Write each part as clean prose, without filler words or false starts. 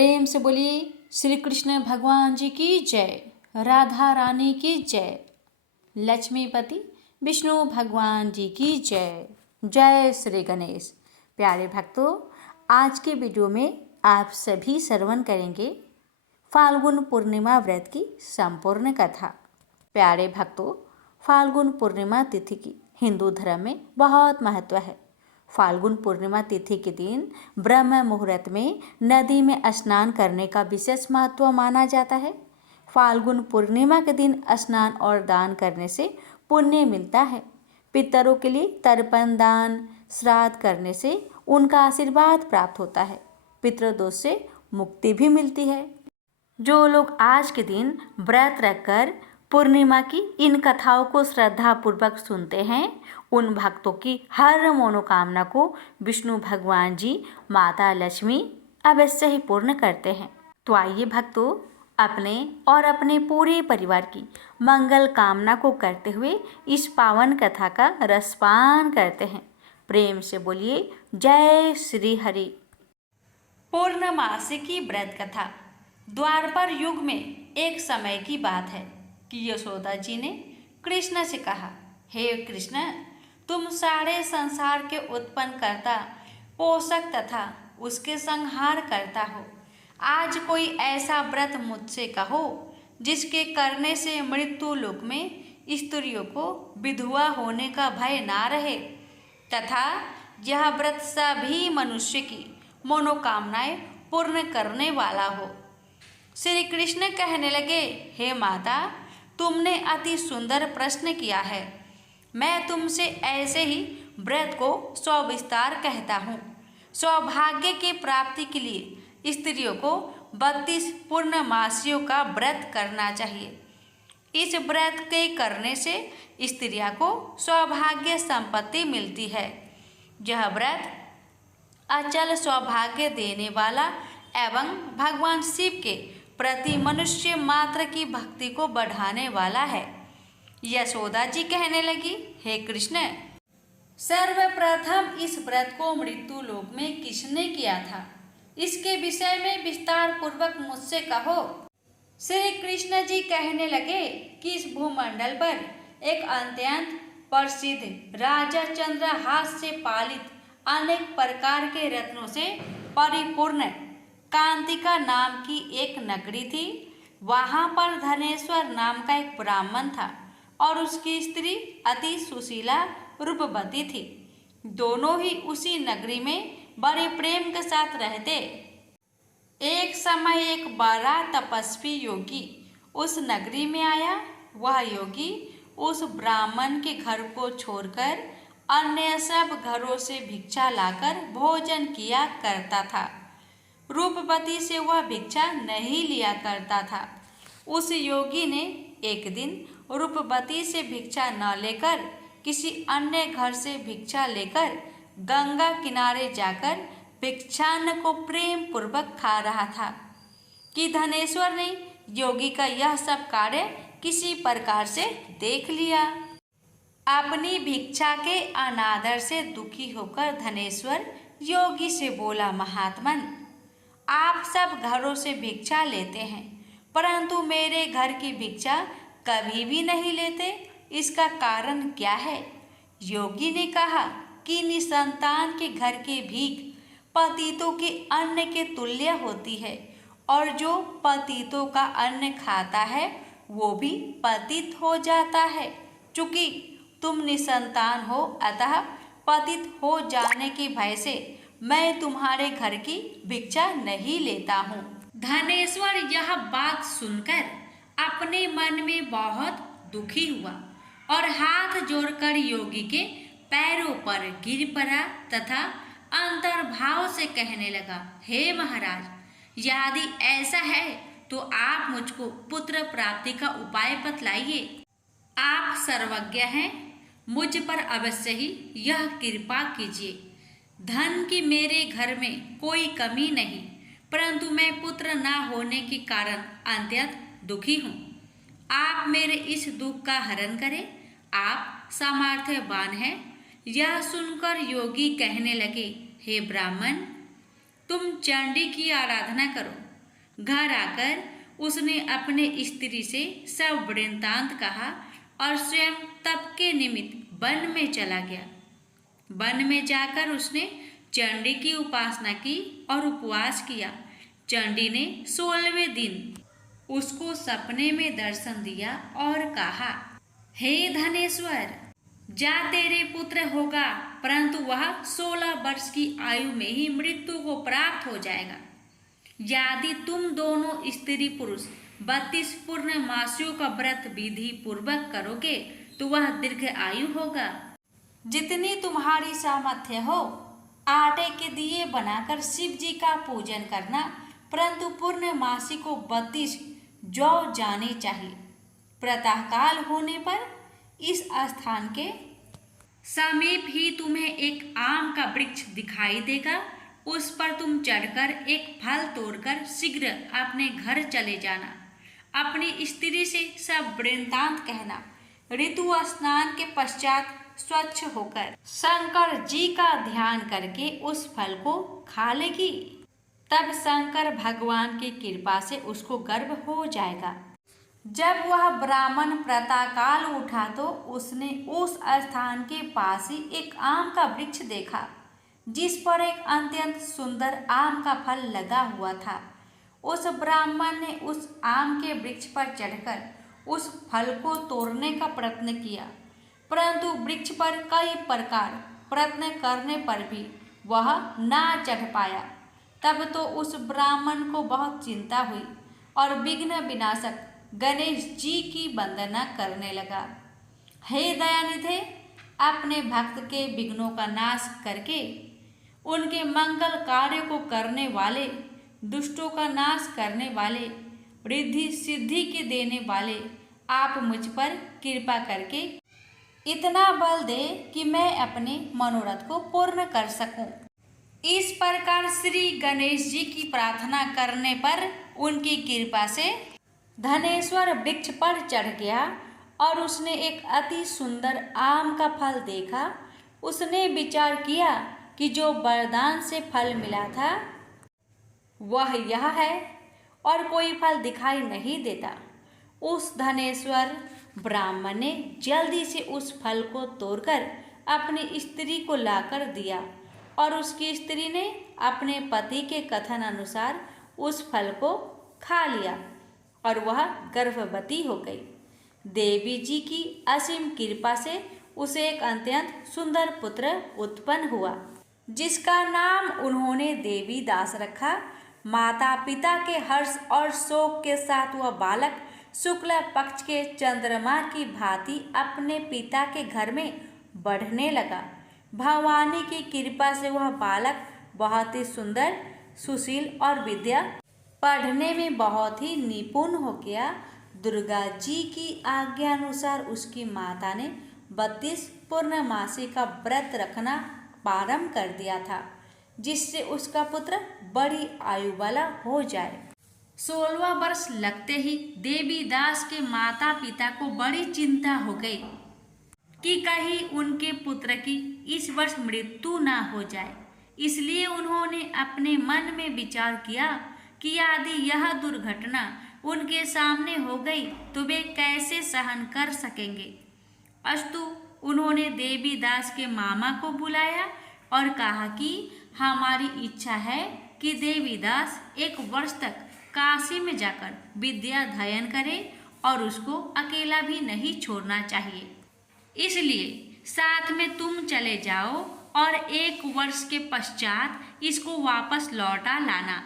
प्रेम से बोलिए श्री कृष्ण भगवान जी की जय, राधा रानी की जय, लक्ष्मीपति विष्णु भगवान जी की जय। जय श्री गणेश। प्यारे भक्तों, आज के वीडियो में आप सभी श्रवण करेंगे फाल्गुन पूर्णिमा व्रत की संपूर्ण कथा। प्यारे भक्तों, फाल्गुन पूर्णिमा तिथि की हिंदू धर्म में बहुत महत्व है। फाल्गुन पूर्णिमा तिथि के दिन ब्रह्म मुहूर्त में नदी में स्नान करने का विशेष महत्व माना जाता है। फाल्गुन पूर्णिमा के दिन स्नान और दान करने से पुण्य मिलता है। पितरों के लिए तर्पण दान श्राद्ध करने से उनका आशीर्वाद प्राप्त होता है। पितृदोष से मुक्ति भी मिलती है। जो लोग आज के दिन व्रत रखकर पूर्णिमा की इन कथाओं को श्रद्धापूर्वक सुनते हैं, उन भक्तों की हर मनोकामना को विष्णु भगवान जी माता लक्ष्मी अवश्य ही पूर्ण करते हैं। तो आइए भक्तों, अपने और अपने पूरे परिवार की मंगल कामना को करते हुए इस पावन कथा का रसपान करते हैं। प्रेम से बोलिए जय श्री हरि। पूर्णमासी की व्रत कथा। द्वापर युग में एक समय की बात है कि यशोदा जी ने कृष्ण से कहा, हे कृष्ण, तुम सारे संसार के उत्पन्न करता, पोषक तथा उसके संहार करता हो। आज कोई ऐसा व्रत मुझसे कहो जिसके करने से मृत्यु लोक में स्त्रियों को विधवा होने का भय ना रहे तथा यह व्रत सभी मनुष्य की मनोकामनाएं पूर्ण करने वाला हो। श्री कृष्ण कहने लगे, हे माता, तुमने अति सुंदर प्रश्न किया है। मैं तुमसे ऐसे ही व्रत को सविस्तार कहता हूँ। सौभाग्य की प्राप्ति के लिए स्त्रियों को 32 पूर्णमासियों का व्रत करना चाहिए। इस व्रत के करने से स्त्रियों को सौभाग्य संपत्ति मिलती है। यह व्रत अचल सौभाग्य देने वाला एवं भगवान शिव के प्रति मनुष्य मात्र की भक्ति को बढ़ाने वाला है। यशोदा जी कहने लगी, हे कृष्ण, सर्वप्रथम इस व्रत को मृत्यु लोक में किसने किया था? इसके विषय में विस्तार पूर्वक मुझसे कहो। श्री कृष्ण जी कहने लगे कि इस भूमंडल पर एक अत्यंत प्रसिद्ध राजा चंद्रहास से पालित अनेक प्रकार के रत्नों से परिपूर्ण कांतिका नाम की एक नगरी थी। वहां पर धनेश्वर नाम का एक ब्राह्मण था और उसकी स्त्री अति सुशीला रूपवती थी। दोनों ही उसी नगरी में बड़े प्रेम के साथ रहते। एक समय एक बड़ा तपस्वी योगी उस नगरी में आया। वह योगी उस ब्राह्मण के घर को छोड़कर अन्य सब घरों से भिक्षा लाकर भोजन किया करता था। रूपवती से वह भिक्षा नहीं लिया करता था। उस योगी ने एक दिन रूपवती से भिक्षा न लेकर किसी अन्य घर से भिक्षा लेकर गंगा किनारे जाकर भिक्षान्न को प्रेम पूर्वक खा रहा था कि धनेश्वर ने योगी का यह सब कार्य किसी प्रकार से देख लिया। अपनी भिक्षा के अनादर से दुखी होकर धनेश्वर योगी से बोला, महात्मन, आप सब घरों से भिक्षा लेते हैं परंतु मेरे घर की भिक्षा कभी भी नहीं लेते। इसका कारण क्या है? योगी ने कहा कि निसंतान के घर की भीख पतितों के अन्न के तुल्य होती है और जो पतितों का अन्न खाता है वो भी पतित हो जाता है। चूंकि तुम निसंतान हो अतः पतित हो जाने के भय से मैं तुम्हारे घर की भिक्षा नहीं लेता हूँ। धनेश्वर यह बात सुनकर अपने मन में बहुत दुखी हुआ और हाथ जोड़कर योगी के पैरों पर गिर पड़ा तथा अंतर्भाव से कहने लगा, हे महाराज, यदि ऐसा है तो आप मुझको पुत्र प्राप्ति का उपाय बतलाइए। आप सर्वज्ञ हैं, मुझ पर अवश्य ही यह कृपा कीजिए। धन की मेरे घर में कोई कमी नहीं, परंतु मैं पुत्र न होने के कारण अत्यंत दुखी हूँ। आप मेरे इस दुख का हरण करें। आप सामर्थ्यवान हैं। यह सुनकर योगी कहने लगे, हे ब्राह्मण, तुम चंडी की आराधना करो घर आकर उसने अपने स्त्री से सब वृत्तांत कहा और स्वयं तप के निमित्त वन में चला गया। वन में जाकर उसने चंडी की उपासना की और उपवास किया। चंडी ने 16वें दिन उसको सपने में दर्शन दिया और कहा, हे धनेश्वर, जा तेरे पुत्र होगा, परंतु वह 16 वर्ष की आयु में ही मृत्यु को प्राप्त हो जाएगा। यदि तुम दोनों स्त्री पुरुष 32 पूर्णमासियों का व्रत विधि पूर्वक करोगे तो वह दीर्घ आयु होगा। जितनी तुम्हारी सामर्थ्य हो, आटे के दिए बनाकर शिव जी का पूजन करना, परंतु पूर्णमासी को 32 जौ जाने चाहिए। प्रातःकाल होने पर इस स्थान के समीप ही तुम्हें एक आम का वृक्ष दिखाई देगा। उस पर तुम चढ़कर एक फल तोड़कर शीघ्र अपने घर चले जाना। अपनी स्त्री से सब वृत्तांत कहना। ऋतु स्नान के पश्चात स्वच्छ होकर शंकर जी का ध्यान करके उस फल को खा लेगी। तब शंकर भगवान की कृपा से उसको गर्भ हो जाएगा। जब वह ब्राह्मण प्रातःकाल उठा तो उसने उस स्थान के पास ही एक आम का वृक्ष देखा, जिस पर एक अत्यंत सुंदर आम का फल लगा हुआ था। उस ब्राह्मण ने उस आम के वृक्ष पर चढ़कर उस फल को तोड़ने का प्रयत्न किया, परंतु वृक्ष पर कई प्रकार प्रयत्न करने पर भी वह ना चढ़ पाया। तब तो उस ब्राह्मण को बहुत चिंता हुई और विघ्न विनाशक गणेश जी की वंदना करने लगा। हे दयानिधे, अपने भक्त के विघ्नों का नाश करके उनके मंगल कार्य को करने वाले, दुष्टों का नाश करने वाले, रिद्धि सिद्धि के देने वाले, आप मुझ पर कृपा करके इतना बल दे कि मैं अपने मनोरथ को पूर्ण कर सकूं। इस प्रकार श्री गणेश जी की प्रार्थना करने पर उनकी कृपा से धनेश्वर वृक्ष पर चढ़ गया और उसने एक अति सुंदर आम का फल देखा। उसने विचार किया कि जो वरदान से फल मिला था वह यह है और कोई फल दिखाई नहीं देता। उस धनेश्वर ब्राह्मण ने जल्दी से उस फल को तोड़कर अपनी स्त्री को लाकर दिया और उसकी स्त्री ने अपने पति के कथन अनुसार उस फल को खा लिया और वह गर्भवती हो गई। देवी जी की असीम कृपा से उसे एक अत्यंत सुंदर पुत्र उत्पन्न हुआ, जिसका नाम उन्होंने देवी दास रखा। माता पिता के हर्ष और शोक के साथ वह बालक शुक्ल पक्ष के चंद्रमा की भांति अपने पिता के घर में बढ़ने लगा। भवानी की कृपा से वह बालक बहुत ही सुंदर, सुशील और विद्या पढ़ने में बहुत ही निपुण हो गया। दुर्गा जी की आज्ञा अनुसार उसकी माता ने 32 पूर्णमासी का व्रत रखना प्रारंभ कर दिया था, जिससे उसका पुत्र बड़ी आयु वाला हो जाए। 16वां वर्ष लगते ही देवी दास के माता पिता को बड़ी चिंता हो गई कि कहीं उनके पुत्र की इस वर्ष मृत्यु ना हो जाए। इसलिए उन्होंने अपने मन में विचार किया कि यदि यह दुर्घटना उनके सामने हो गई तो वे कैसे सहन कर सकेंगे। अस्तु उन्होंने देवी दास के मामा को बुलाया और कहा कि हमारी इच्छा है कि देवी दास 1 वर्ष तक काशी में जाकर विद्या अध्ययन करे और उसको अकेला भी नहीं छोड़ना चाहिए। इसलिए साथ में तुम चले जाओ और 1 वर्ष के पश्चात इसको वापस लौटा लाना।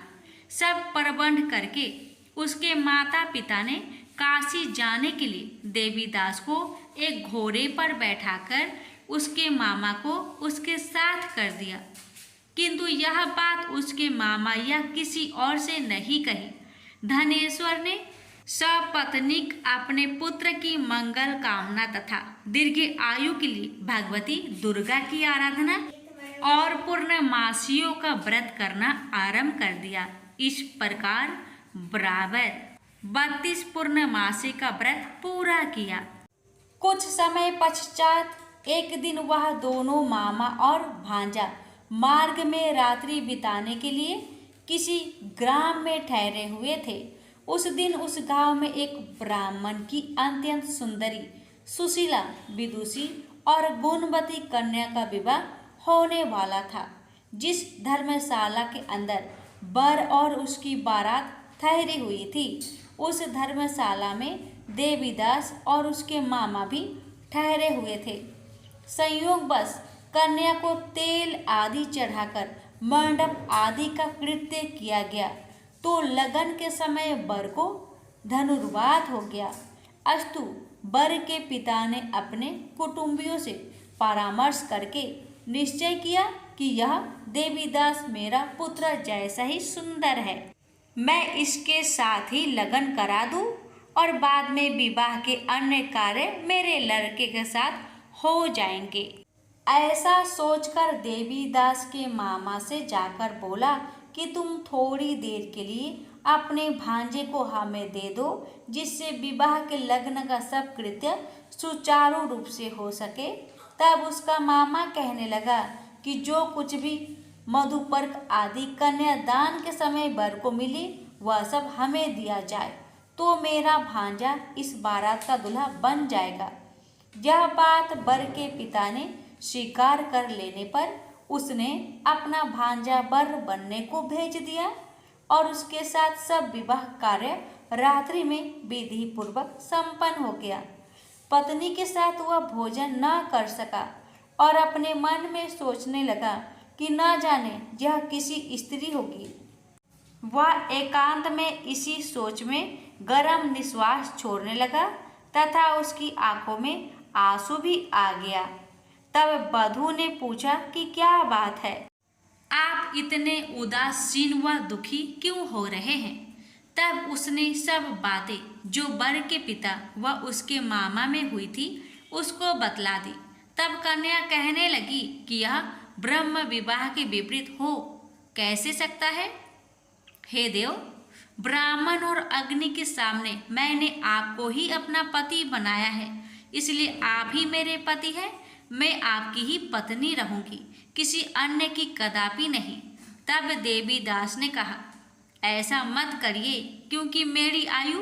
सब प्रबंध करके उसके माता पिता ने काशी जाने के लिए देवीदास को एक घोड़े पर बैठाकर उसके मामा को उसके साथ कर दिया, किंतु यह बात उसके मामा या किसी और से नहीं कही। धनेश्वर ने सपत्नीक अपने पुत्र की मंगल कामना तथा दीर्घ आयु के लिए भगवती दुर्गा की आराधना और पूर्णमासियों का व्रत करना आरंभ कर दिया। इस प्रकार बराबर 32 पूर्णमासी का व्रत पूरा किया। कुछ समय पश्चात एक दिन वह दोनों मामा और भांजा मार्ग में रात्रि बिताने के लिए किसी ग्राम में ठहरे हुए थे। उस दिन उस गांव में एक ब्राह्मण की अत्यंत सुंदरी, सुशीला, विदुषी और गुणवती कन्या का विवाह होने वाला था। जिस धर्मशाला के अंदर वर और उसकी बारात ठहरी हुई थी, उस धर्मशाला में देवीदास और उसके मामा भी ठहरे हुए थे। संयोगवश कन्या को तेल आदि चढ़ाकर मंडप आदि का कृत्य किया गया तो लगन के समय वर को धनुर्वात हो गया। अस्तु वर के पिता ने अपने कुटुंबियों से परामर्श करके निश्चय किया कि यह देवीदास मेरा पुत्र जैसा ही सुंदर है, मैं इसके साथ ही लगन करा दूं और बाद में विवाह के अन्य कार्य मेरे लड़के के साथ हो जाएंगे। ऐसा सोचकर देवीदास के मामा से जाकर बोला कि तुम थोड़ी देर के लिए अपने भांजे को हमें दे दो, जिससे विवाह के लग्न का सब कृत्य सुचारू रूप से हो सके। तब उसका मामा कहने लगा कि जो कुछ भी मधुपर्क आदि कन्यादान के समय वर को मिले वह सब हमें दिया जाए, तो मेरा भांजा इस बारात का दूल्हा बन जाएगा। यह बात वर के पिता ने स्वीकार कर लेने पर उसने अपना भांजा वर बनने को भेज दिया और उसके साथ सब विवाह कार्य रात्रि में विधि पूर्वक संपन्न हो गया। पत्नी के साथ वह भोजन न कर सका और अपने मन में सोचने लगा कि न जाने यह किसी स्त्री होगी। वह एकांत में इसी सोच में गरम निश्वास छोड़ने लगा तथा उसकी आंखों में आंसू भी आ गया। तब वधू ने पूछा कि क्या बात है, आप इतने उदासीन व दुखी क्यों हो रहे हैं। तब उसने सब बातें जो वर के पिता व उसके मामा में हुई थी उसको बतला दी। तब कन्या कहने लगी कि यह ब्रह्म विवाह के विपरीत हो कैसे सकता है। हे देव, ब्राह्मण और अग्नि के सामने मैंने आपको ही अपना पति बनाया है, इसलिए आप ही मेरे पति हैं। मैं आपकी ही पत्नी रहूंगी, किसी अन्य की कदापि नहीं। तब देवीदास ने कहा, ऐसा मत करिए, क्योंकि मेरी आयु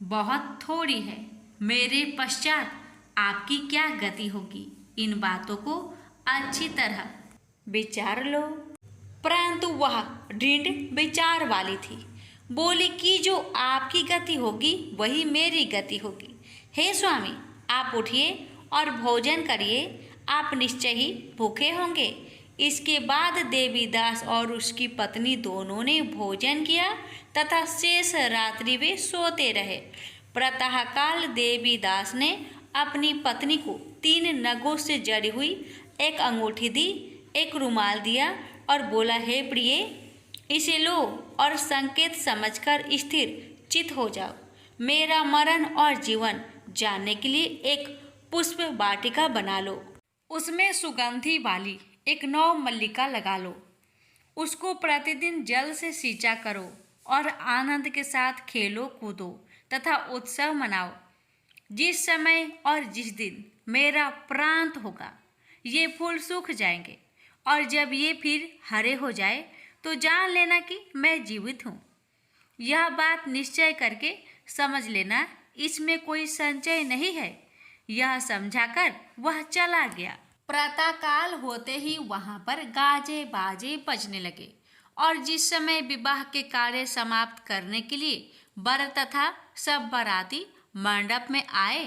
बहुत थोड़ी है। मेरे पश्चात आपकी क्या गति होगी, इन बातों को अच्छी तरह विचार लो। परंतु वह दृढ़ विचार वाली थी, बोली कि जो आपकी गति होगी वही मेरी गति होगी। हे स्वामी, आप उठिए और भोजन करिए, आप निश्चय ही भूखे होंगे। इसके बाद देवीदास और उसकी पत्नी दोनों ने भोजन किया तथा शेष रात्रि वे सोते रहे। प्रातःकाल देवीदास ने अपनी पत्नी को 3 नगों से जड़ी हुई एक अंगूठी दी, एक रुमाल दिया और बोला, हे प्रिय, इसे लो और संकेत समझकर स्थिर चित हो जाओ। मेरा मरण और जीवन जानने के लिए एक पुष्प वाटिका बना लो, उसमें सुगंधी वाली एक नौ मल्लिका लगा लो, उसको प्रतिदिन जल से सींचा करो और आनंद के साथ खेलो कूदो तथा उत्सव मनाओ। जिस समय और जिस दिन मेरा प्रांत होगा ये फूल सूख जाएंगे और जब ये फिर हरे हो जाए तो जान लेना कि मैं जीवित हूँ। यह बात निश्चय करके समझ लेना, इसमें कोई संचय नहीं है। यह समझाकर वह चला गया। प्रातःकाल होते ही वहां पर गाजे बाजे बजने लगे और जिस समय विवाह के कार्य समाप्त करने के लिए वर तथा सब बाराती मंडप में आए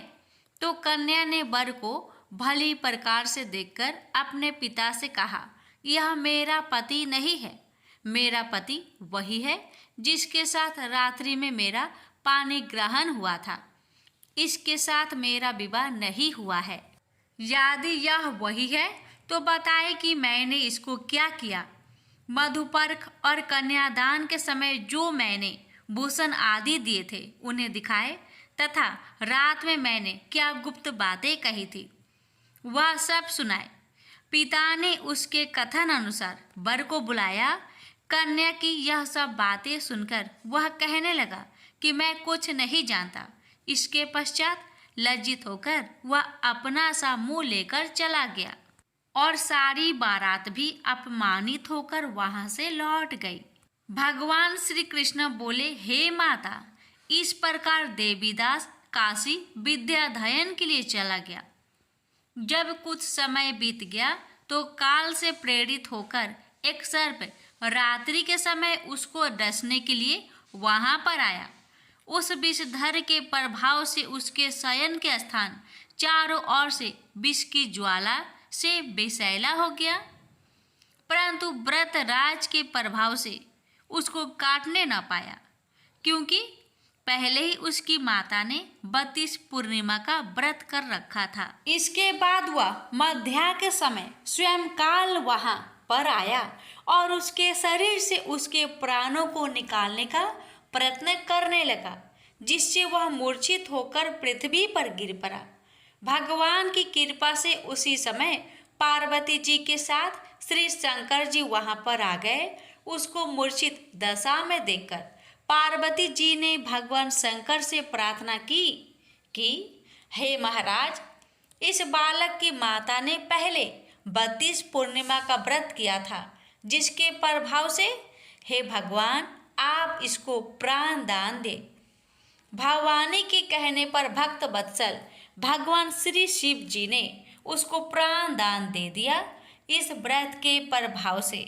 तो कन्या ने वर को भली प्रकार से देखकर अपने पिता से कहा, यह मेरा पति नहीं है, मेरा पति वही है जिसके साथ रात्रि में मेरा पानी ग्रहण हुआ था। इसके साथ मेरा विवाह नहीं हुआ है। यदि यह वही है तो बताए कि मैंने इसको क्या किया। मधुपर्क और कन्यादान के समय जो मैंने भूषण आदि दिए थे उन्हें दिखाए तथा रात में मैंने क्या गुप्त बातें कही थी वह सब सुनाए। पिता ने उसके कथन अनुसार वर को बुलाया। कन्या की यह सब बातें सुनकर वह कहने लगा कि मैं कुछ नहीं जानता। इसके पश्चात लज्जित होकर वह अपना सा मुंह लेकर चला गया और सारी बारात भी अपमानित होकर वहां से लौट गई। भगवान श्री कृष्ण बोले, हे माता। इस प्रकार देवीदास काशी विद्याध्ययन के लिए चला गया। जब कुछ समय बीत गया तो काल से प्रेरित होकर एक सर्प रात्रि के समय उसको डसने के लिए वहां पर आया। उस विषधर के प्रभाव से उसके शयन के स्थान चारों ओर से विष की ज्वाला से विषैला हो गया, परंतु व्रतराज के प्रभाव से उसको काटने न पाया, क्योंकि पहले ही उसकी माता ने 32 पूर्णिमा का व्रत कर रखा था। इसके बाद वह मध्या के समय स्वयं काल वहां पर आया और उसके शरीर से उसके प्राणों को निकालने का प्रयत्न करने लगा, जिससे वह मूर्छित होकर पृथ्वी पर गिर पड़ा। भगवान की कृपा से उसी समय पार्वती जी के साथ श्री शंकर जी वहां पर आ गए। उसको मूर्छित दशा में देखकर पार्वती जी ने भगवान शंकर से प्रार्थना की हे महाराज, इस बालक की माता ने पहले 32 पूर्णिमा का व्रत किया था, जिसके प्रभाव से हे भगवान आप इसको प्राण दान दे। भवानी के कहने पर भक्त वत्सल भगवान श्री शिव जी ने उसको प्राण दान दे दिया। इस व्रत के प्रभाव से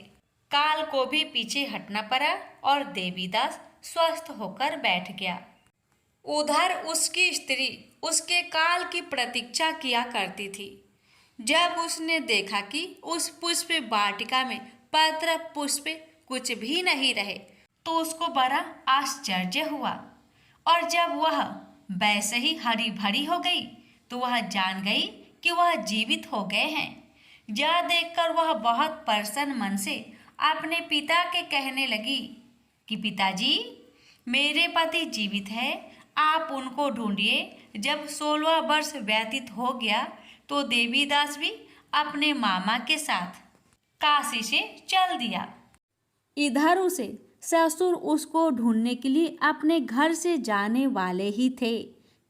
काल को भी पीछे हटना पड़ा और देवीदास स्वस्थ होकर बैठ गया। उधर उसकी स्त्री उसके काल की प्रतीक्षा किया करती थी। जब उसने देखा कि उस पुष्प वाटिका में पत्र पुष्प कुछ भी नहीं रहे तो उसको बड़ा आश्चर्य हुआ, और जब वह वैसे ही हरी भरी हो गई तो वह जान गई कि वह जीवित हो गए हैं। यह देखकर वह बहुत प्रसन्न मन से अपने पिता के कहने लगी कि पिताजी, मेरे पति जीवित है, आप उनको ढूंढिए। जब 16 वर्ष व्यतीत हो गया तो देवीदास भी अपने मामा के साथ काशी से चल दिया। इधर उसे ससुर उसको ढूंढने के लिए अपने घर से जाने वाले ही थे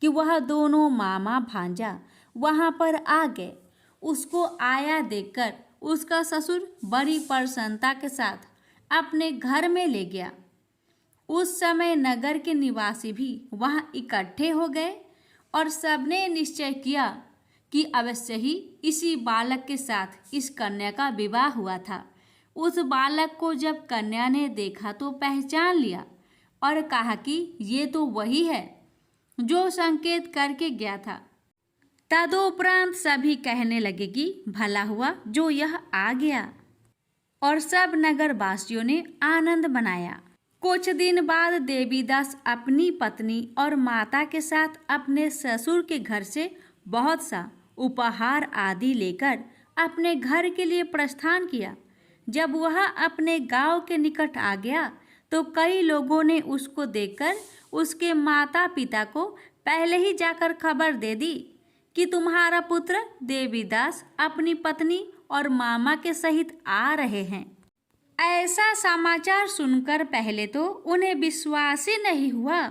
कि वह दोनों मामा भांजा वहां पर आ गए। उसको आया देखकर उसका ससुर बड़ी प्रसन्नता के साथ अपने घर में ले गया। उस समय नगर के निवासी भी वहां इकट्ठे हो गए और सबने निश्चय किया कि अवश्य ही इसी बालक के साथ इस कन्या का विवाह हुआ था। उस बालक को जब कन्या ने देखा तो पहचान लिया और कहा कि ये तो वही है जो संकेत करके गया था। तदुपरांत सभी कहने लगे कि भला हुआ जो यह आ गया, और सब नगर वासियों ने आनंद मनाया। कुछ दिन बाद देवीदास अपनी पत्नी और माता के साथ अपने ससुर के घर से बहुत सा उपहार आदि लेकर अपने घर के लिए प्रस्थान किया। जब वह अपने गांव के निकट आ गया तो कई लोगों ने उसको देखकर उसके माता पिता को पहले ही जाकर खबर दे दी कि तुम्हारा पुत्र देवीदास अपनी पत्नी और मामा के सहित आ रहे हैं। ऐसा समाचार सुनकर पहले तो उन्हें विश्वास ही नहीं हुआ,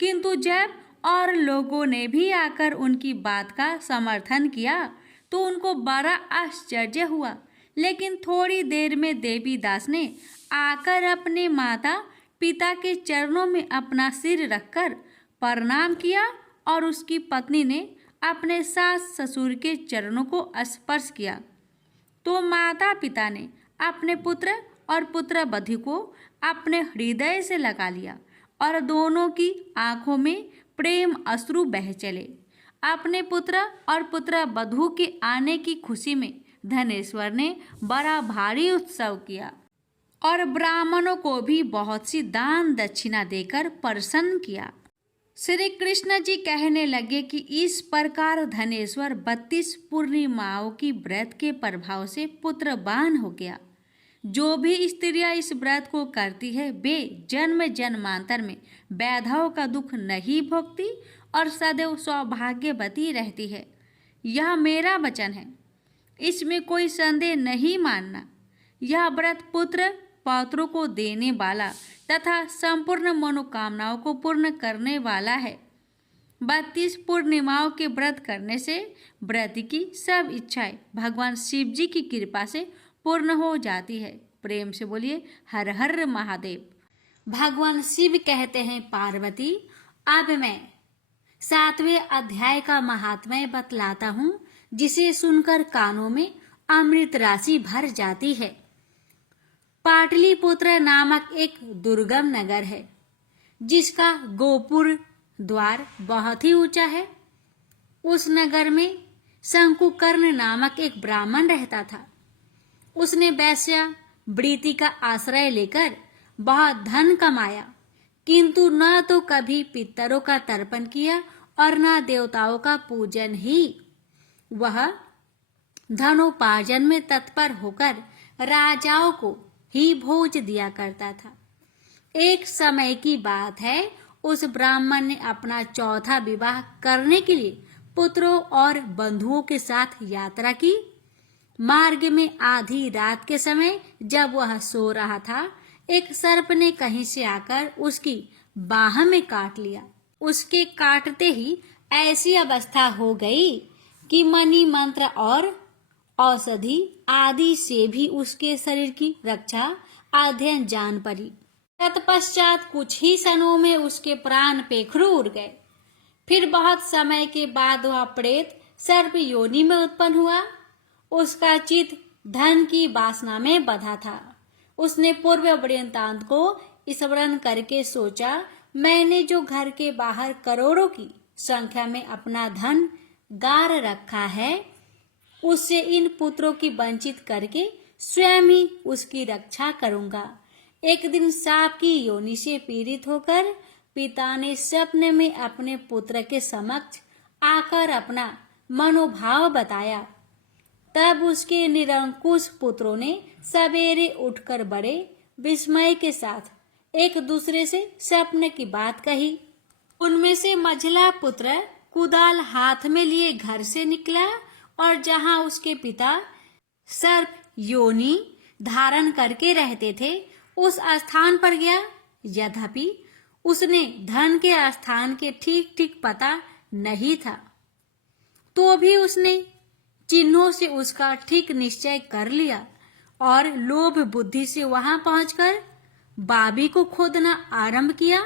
किंतु जब और लोगों ने भी आकर उनकी बात का समर्थन किया तो उनको बड़ा आश्चर्य हुआ। लेकिन थोड़ी देर में देवीदास ने आकर अपने माता पिता के चरणों में अपना सिर रखकर प्रणाम किया और उसकी पत्नी ने अपने सास ससुर के चरणों को स्पर्श किया तो माता पिता ने अपने पुत्र और पुत्रवधू को अपने हृदय से लगा लिया और दोनों की आंखों में प्रेम अश्रु बह चले। अपने पुत्र और पुत्रवधू के आने की खुशी में धनेश्वर ने बड़ा भारी उत्सव किया और ब्राह्मणों को भी बहुत सी दान दक्षिणा देकर प्रसन्न किया। श्री कृष्ण जी कहने लगे कि इस प्रकार धनेश्वर 32 पूर्णिमाओं की व्रत के प्रभाव से पुत्रवान हो गया। जो भी स्त्रियां इस व्रत को करती है वे जन्म जन्मांतर में वैधव का दुख नहीं भोगती और सदैव सौभाग्यवती रहती है। यह मेरा वचन है, इसमें कोई संदेह नहीं मानना। यह व्रत पुत्र पौत्रों को देने वाला तथा संपूर्ण मनोकामनाओं को पूर्ण करने वाला है। 32 पूर्णिमाओं के व्रत करने से व्रत की सब इच्छाएं भगवान शिव जी की कृपा से पूर्ण हो जाती है। प्रेम से बोलिए हर हर महादेव। भगवान शिव कहते हैं, पार्वती, अब मैं 7वें अध्याय का महात्म्य बतलाता हूँ, जिसे सुनकर कानों में अमृत राशि भर जाती है। पाटलिपुत्र नामक एक दुर्गम नगर है, जिसका गोपुर द्वार बहुत ही ऊंचा है। उस नगर में शंकुकर्ण नामक एक ब्राह्मण रहता था। उसने वैश्या वृत्ति का आश्रय लेकर बहुत धन कमाया, किंतु न तो कभी पितरों का तर्पण किया और न देवताओं का पूजन ही। वह धनोपार्जन में तत्पर होकर राजाओं को ही भोज दिया करता था। एक समय की बात है, उस ब्राह्मण ने अपना चौथा विवाह करने के लिए पुत्रों और बंधुओं के साथ यात्रा की। मार्ग में आधी रात के समय जब वह सो रहा था, एक सर्प ने कहीं से आकर उसकी बाह में काट लिया। उसके काटते ही ऐसी अवस्था हो गई कि मणि मंत्र और औषधि आदि से भी उसके शरीर की रक्षा अध्ययन जान पड़ी। तत्पश्चात कुछ ही क्षणों में उसके प्राण पेखरू उड़ गए। फिर बहुत समय के बाद वह प्रेत सर्प योनि में उत्पन्न हुआ। उसका चित्त धन की वासना में बंधा था। उसने पूर्व वृत्तांत को स्मरण करके सोचा, मैंने जो घर के बाहर करोड़ों की संख्या में अपना धन गार रखा है, उससे इन पुत्रों की वंचित करके स्वयं ही उसकी रक्षा करूंगा। एक दिन सांप की योनि से पीड़ित होकर पिता ने स्वप्न में अपने पुत्र के समक्ष आकर अपना मनोभाव बताया। तब उसके निरंकुश पुत्रों ने सवेरे उठकर बड़े विस्मय के साथ एक दूसरे से स्वप्न की बात कही। उनमें से मझला पुत्र कुदाल हाथ में लिए घर से निकला और जहां उसके पिता सर्प योनि धारण करके रहते थे, उस स्थान पर गया। यद्यपि उसने धन के स्थान के ठीक ठीक पता नहीं था, तो भी उसने चिन्हों से उसका ठीक निश्चय कर लिया और लोभ बुद्धि से वहां पहुंचकर बाबी को खोदना आरंभ किया।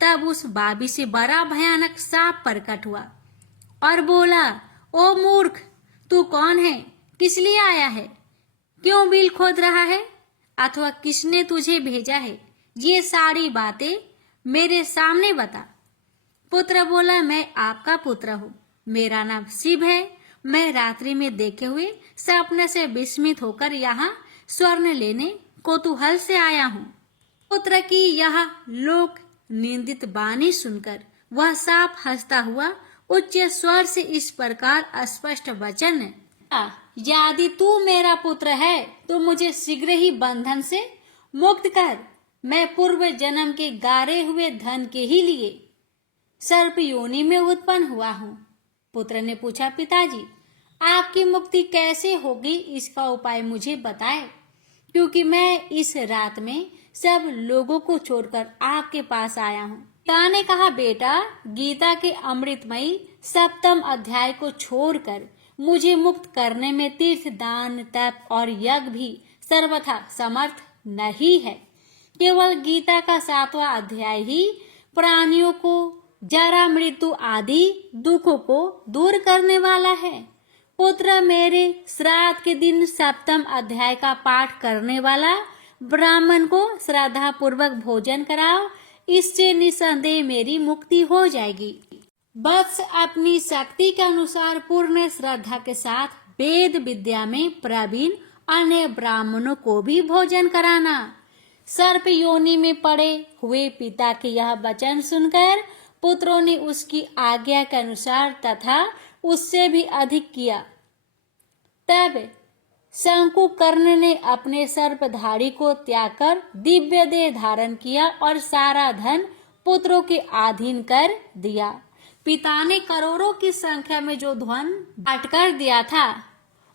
तब उस बाबी से बड़ा भयानक सांप प्रकट हुआ और बोला, ओ मूर्ख, तू कौन है? किस लिए आया है? क्यों बिल खोद रहा है? अथवा किसने तुझे भेजा है? ये सारी बातें मेरे सामने बता। पुत्र बोला, मैं आपका पुत्र हूँ, मेरा नाम शिव है। मैं रात्रि में देखे हुए सपने से विस्मित होकर यहाँ स्वर्ण लेने कौतूहल से आया हूँ। पुत्र की यह लोक निंदित वाणी सुनकर वह सांप हंसता हुआ उच्च स्वर से इस प्रकार स्पष्ट वचन, यदि तू मेरा पुत्र है तो मुझे शीघ्र ही बंधन से मुक्त कर। मैं पूर्व जन्म के गारे हुए धन के ही लिए सर्प योनि में उत्पन्न हुआ हूँ। पुत्र ने पूछा, पिताजी, आपकी मुक्ति कैसे होगी, इसका उपाय मुझे बताएं, क्योंकि मैं इस रात में सब लोगों को छोड़कर आपके पास आया हूँ। पिता ने कहा, बेटा, गीता के अमृतमयी 7वें अध्याय को छोड़कर मुझे मुक्त करने में तीर्थ, दान, तप और यज्ञ भी सर्वथा समर्थ नहीं है। केवल गीता का 7वां अध्याय ही प्राणियों को जरा, मृत्यु आदि दुखों को दूर करने वाला है। पुत्र, मेरे श्राद्ध के दिन 7वें अध्याय का पाठ करने वाला ब्राह्मण को श्रद्धा पूर्वक भोजन कराओ, इससे निसंदेह मेरी मुक्ति हो जाएगी। वत्स, अपनी शक्ति के अनुसार पूर्ण श्रद्धा के साथ वेद विद्या में प्रवीण अन्य ब्राह्मणों को भी भोजन कराना। सर्प योनि में पड़े हुए पिता के यह वचन सुनकर पुत्रों ने उसकी आज्ञा के अनुसार तथा उससे भी अधिक किया। तब शंकुकर्ण ने अपने सर्पधारी को त्याग कर दिव्य देह धारण किया और सारा धन पुत्रों के अधीन कर दिया। पिता ने करोड़ों की संख्या में जो धन बांट कर दिया था,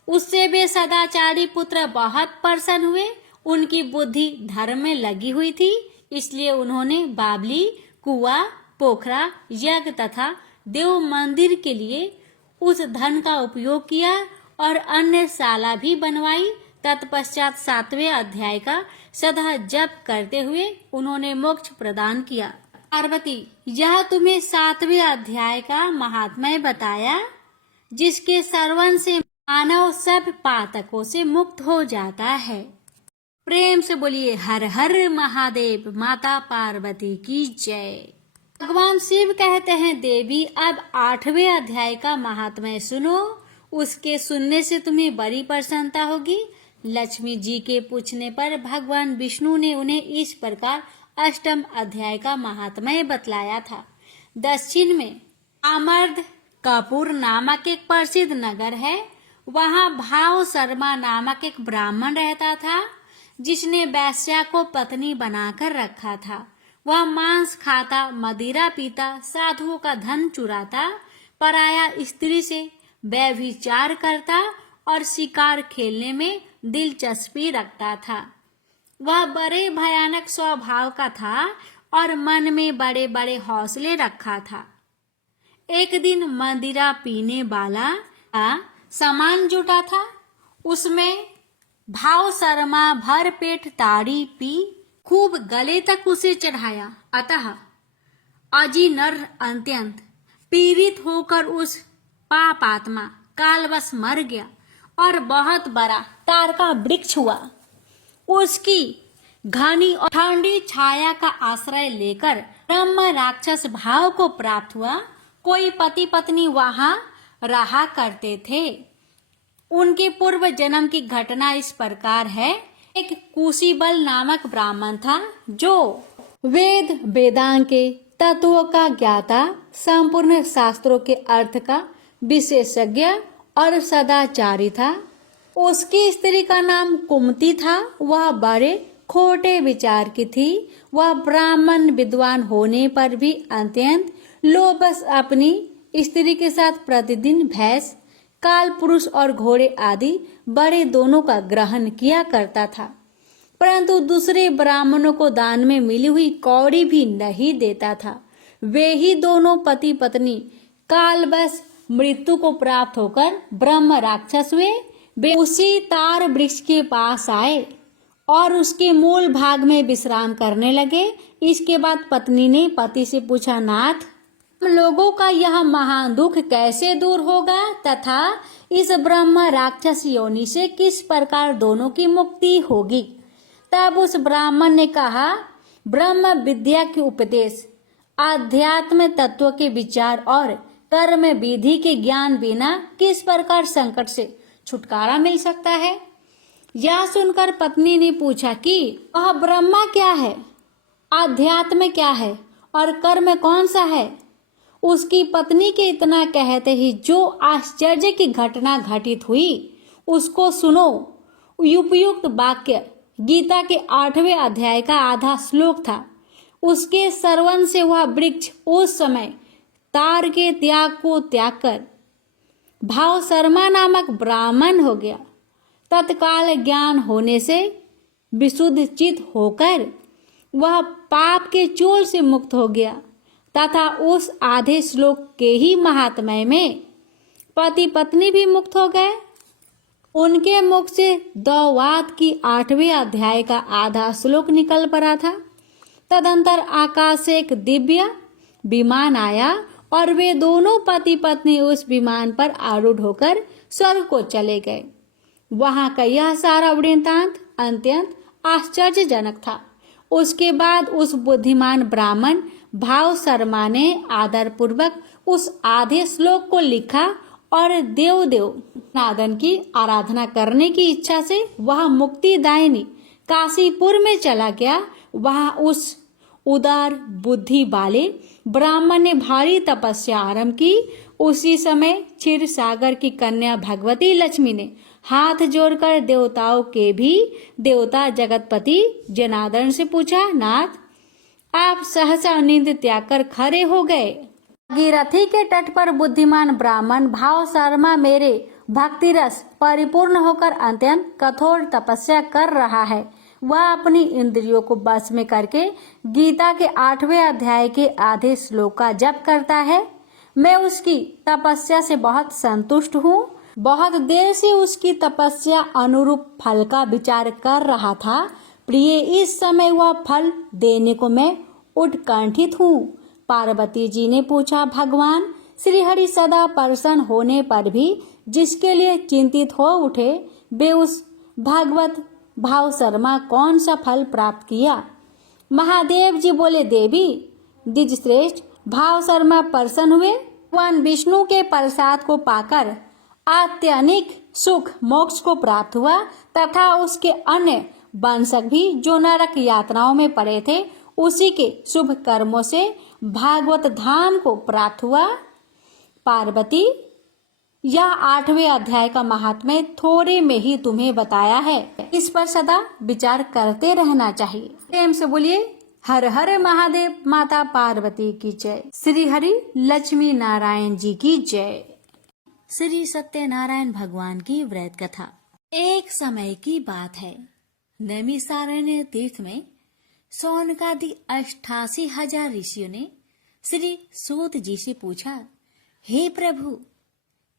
उससे वे सदाचारी पुत्र बहुत प्रसन्न हुए। उनकी बुद्धि धर्म में लगी हुई थी, इसलिए उन्होंने बावली, कुआं, पोखरा, यज्ञ तथा देव मंदिर के लिए उस धन का उपयोग किया और अन्य शाला भी बनवाई तत्पश्चात 7वें अध्याय का सदा जप करते हुए उन्होंने मोक्ष प्रदान किया। पार्वती, यह तुम्हें 7वें अध्याय का महात्म्य बताया, जिसके श्रवण से मानव सब पातकों से मुक्त हो जाता है। प्रेम से बोलिए हर हर महादेव, माता पार्वती की जय। भगवान शिव कहते हैं, देवी अब 8वें अध्याय का महात्म्य सुनो, उसके सुनने से तुम्हें बड़ी प्रसन्नता होगी। लक्ष्मी जी के पूछने पर भगवान विष्णु ने उन्हें इस प्रकार 8वें अध्याय का महात्म्य बतलाया था। दक्षिण में आमर्द कपूर नामक एक प्रसिद्ध नगर है। वहाँ भाव शर्मा नामक एक ब्राह्मण रहता था, जिसने वैश्या को पत्नी बनाकर रखा था। वह मांस खाता, मदिरा पीता, साधुओं का धन चुराता, पराया स्त्री से व्यभिचार करता और शिकार खेलने में दिलचस्पी रखता था। वह बड़े भयानक स्वभाव का था और मन में बड़े बड़े हौसले रखा था। एक दिन मदिरा पीने वाला सामान जुटा था। उसमें भाव शर्मा भर पेट ताड़ी पी खूब गले तक उसे चढ़ाया। अतः अजी नर अत्यंत पीड़ित होकर उस पापात्मा कालवश मर गया और बहुत बड़ा तार का वृक्ष हुआ। उसकी घनी और ठंडी छाया का आश्रय लेकर ब्रह्म राक्षस भाव को प्राप्त हुआ। कोई पति पत्नी वहां रहा करते थे। उनके पूर्व जन्म की घटना इस प्रकार है। एक कुशीबल नामक ब्राह्मण था, जो वेद वेदांग के तत्वों का ज्ञाता, संपूर्ण शास्त्रों के अर्थ का विशेषज्ञ और सदाचारी था। उसकी स्त्री का नाम कुमती था। वह बड़े खोटे विचार की थी। वह ब्राह्मण विद्वान होने पर भी अत्यंत लोभस अपनी स्त्री के साथ प्रतिदिन भैंस, काल पुरुष और घोड़े आदि बड़े दोनों का ग्रहण किया करता था, परंतु दूसरे ब्राह्मणों को दान में मिली हुई कौड़ी भी नहीं देता था। वे ही दोनों पति पत्नी कालवश मृत्यु को प्राप्त होकर ब्रह्म राक्षस हुए। वे उसी तार वृक्ष के पास आए और उसके मूल भाग में विश्राम करने लगे। इसके बाद पत्नी ने पति से पूछा, नाथ, हम लोगों का यह महान दुख कैसे दूर होगा तथा इस ब्रह्म राक्षस योनि से किस प्रकार दोनों की मुक्ति होगी? तब उस ब्राह्मण ने कहा, ब्रह्म विद्या के उपदेश, आध्यात्म तत्व के विचार और कर्म विधि के ज्ञान बिना किस प्रकार संकट से छुटकारा मिल सकता है? यह सुनकर पत्नी ने पूछा कि वह ब्रह्मा क्या है, आध्यात्म क्या है और कर्म कौन सा है? उसकी पत्नी के इतना कहते ही जो आश्चर्य की घटना घटित हुई उसको सुनो। उपयुक्त वाक्य गीता के 8वें अध्याय का आधा श्लोक था। उसके श्रवण से वह वृक्ष उस समय तार के त्याग को त्याग कर भाव शर्मा नामक ब्राह्मण हो गया। तत्काल ज्ञान होने से विशुद्ध चित होकर वह पाप के चोल से मुक्त हो गया तथा उस आधे श्लोक के ही महात्म्य में पति पत्नी भी मुक्त हो गए। उनके मुख से द्वैवाद की 8वें अध्याय का आधा श्लोक निकल पड़ा था। तदंतर आकाश से एक दिव्य विमान आया और वे दोनों पति पत्नी उस विमान पर आरूढ़ होकर स्वर्ग को चले गए। वहां का यह सारा वृत्तांत अत्यंत आश्चर्यजनक था। उसके बाद उस बुद्धिमान ब्राह्मण भाव शर्मा ने आदर पूर्वक उस आधे श्लोक को लिखा और देव नादन की आराधना करने की इच्छा से वह मुक्तिदायिनी काशीपुर में चला गया। वहां उस उदार बुद्धि वाले ब्राह्मण ने भारी तपस्या आरंभ की। उसी समय क्षीर सागर की कन्या भगवती लक्ष्मी ने हाथ जोड़कर देवताओं के भी देवता जगतपति जनार्दन से पूछा, नाथ, आप सहसा नींद त्याग कर खड़े हो गए। भागीरथी के तट पर बुद्धिमान ब्राह्मण भाव शर्मा मेरे भक्ति रस परिपूर्ण होकर अत्यंत कठोर तपस्या कर रहा है। वह अपनी इंद्रियों को बस में करके गीता के 8वें अध्याय के आधे श्लोक का जप करता है। मैं उसकी तपस्या से बहुत संतुष्ट हूँ। बहुत देर से उसकी तपस्या अनुरूप फल का विचार कर रहा था। प्रिय, इस समय वह फल देने को मैं उत्कंठित हूँ। पार्वती जी ने पूछा, भगवान श्री हरि सदा प्रसन्न होने पर भी जिसके लिए चिंतित हो उठे, वे उस भागवत भाव शर्मा कौन सा फल प्राप्त किया? महादेव जी बोले, देवी द्विजश्रेष्ठ, भाव शर्मा प्रसन्न हुए। भगवान विष्णु के प्रसाद को पाकर अत्यधिक सुख मोक्ष को प्राप्त हुआ तथा उसके अन्य वंशक भी जो नरक यातनाओं में पड़े थे, उसी के शुभ कर्मों से भागवत धाम को प्राप्त हुआ। पार्वती, यह 8वें अध्याय का महात्म्य थोड़े में ही तुम्हें बताया है, इस पर सदा विचार करते रहना चाहिए। प्रेम से बोलिए हर हर महादेव। माता पार्वती की जय। श्री हरि लक्ष्मी नारायण जी की जय। श्री सत्यनारायण भगवान की व्रत कथा। एक समय की बात है, नैमिषारण्य तीर्थ में सौनकादि 88,000 ऋषियों ने श्री सूत जी से पूछा, हे प्रभु,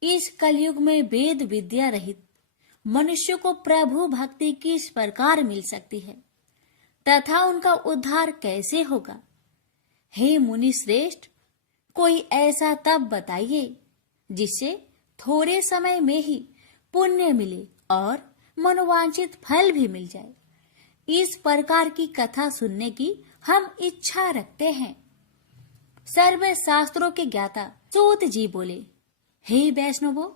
इस कलयुग में वेद विद्या रहित मनुष्य को प्रभु भक्ति किस प्रकार मिल सकती है तथा उनका उद्धार कैसे होगा? हे मुनि श्रेष्ठ, कोई ऐसा तप बताइए जिससे थोड़े समय में ही पुण्य मिले और मनोवांछित फल भी मिल जाए। इस प्रकार की कथा सुनने की हम इच्छा रखते हैं। सर्व शास्त्रों के ज्ञाता सूत जी बोले, हे वैष्णवों,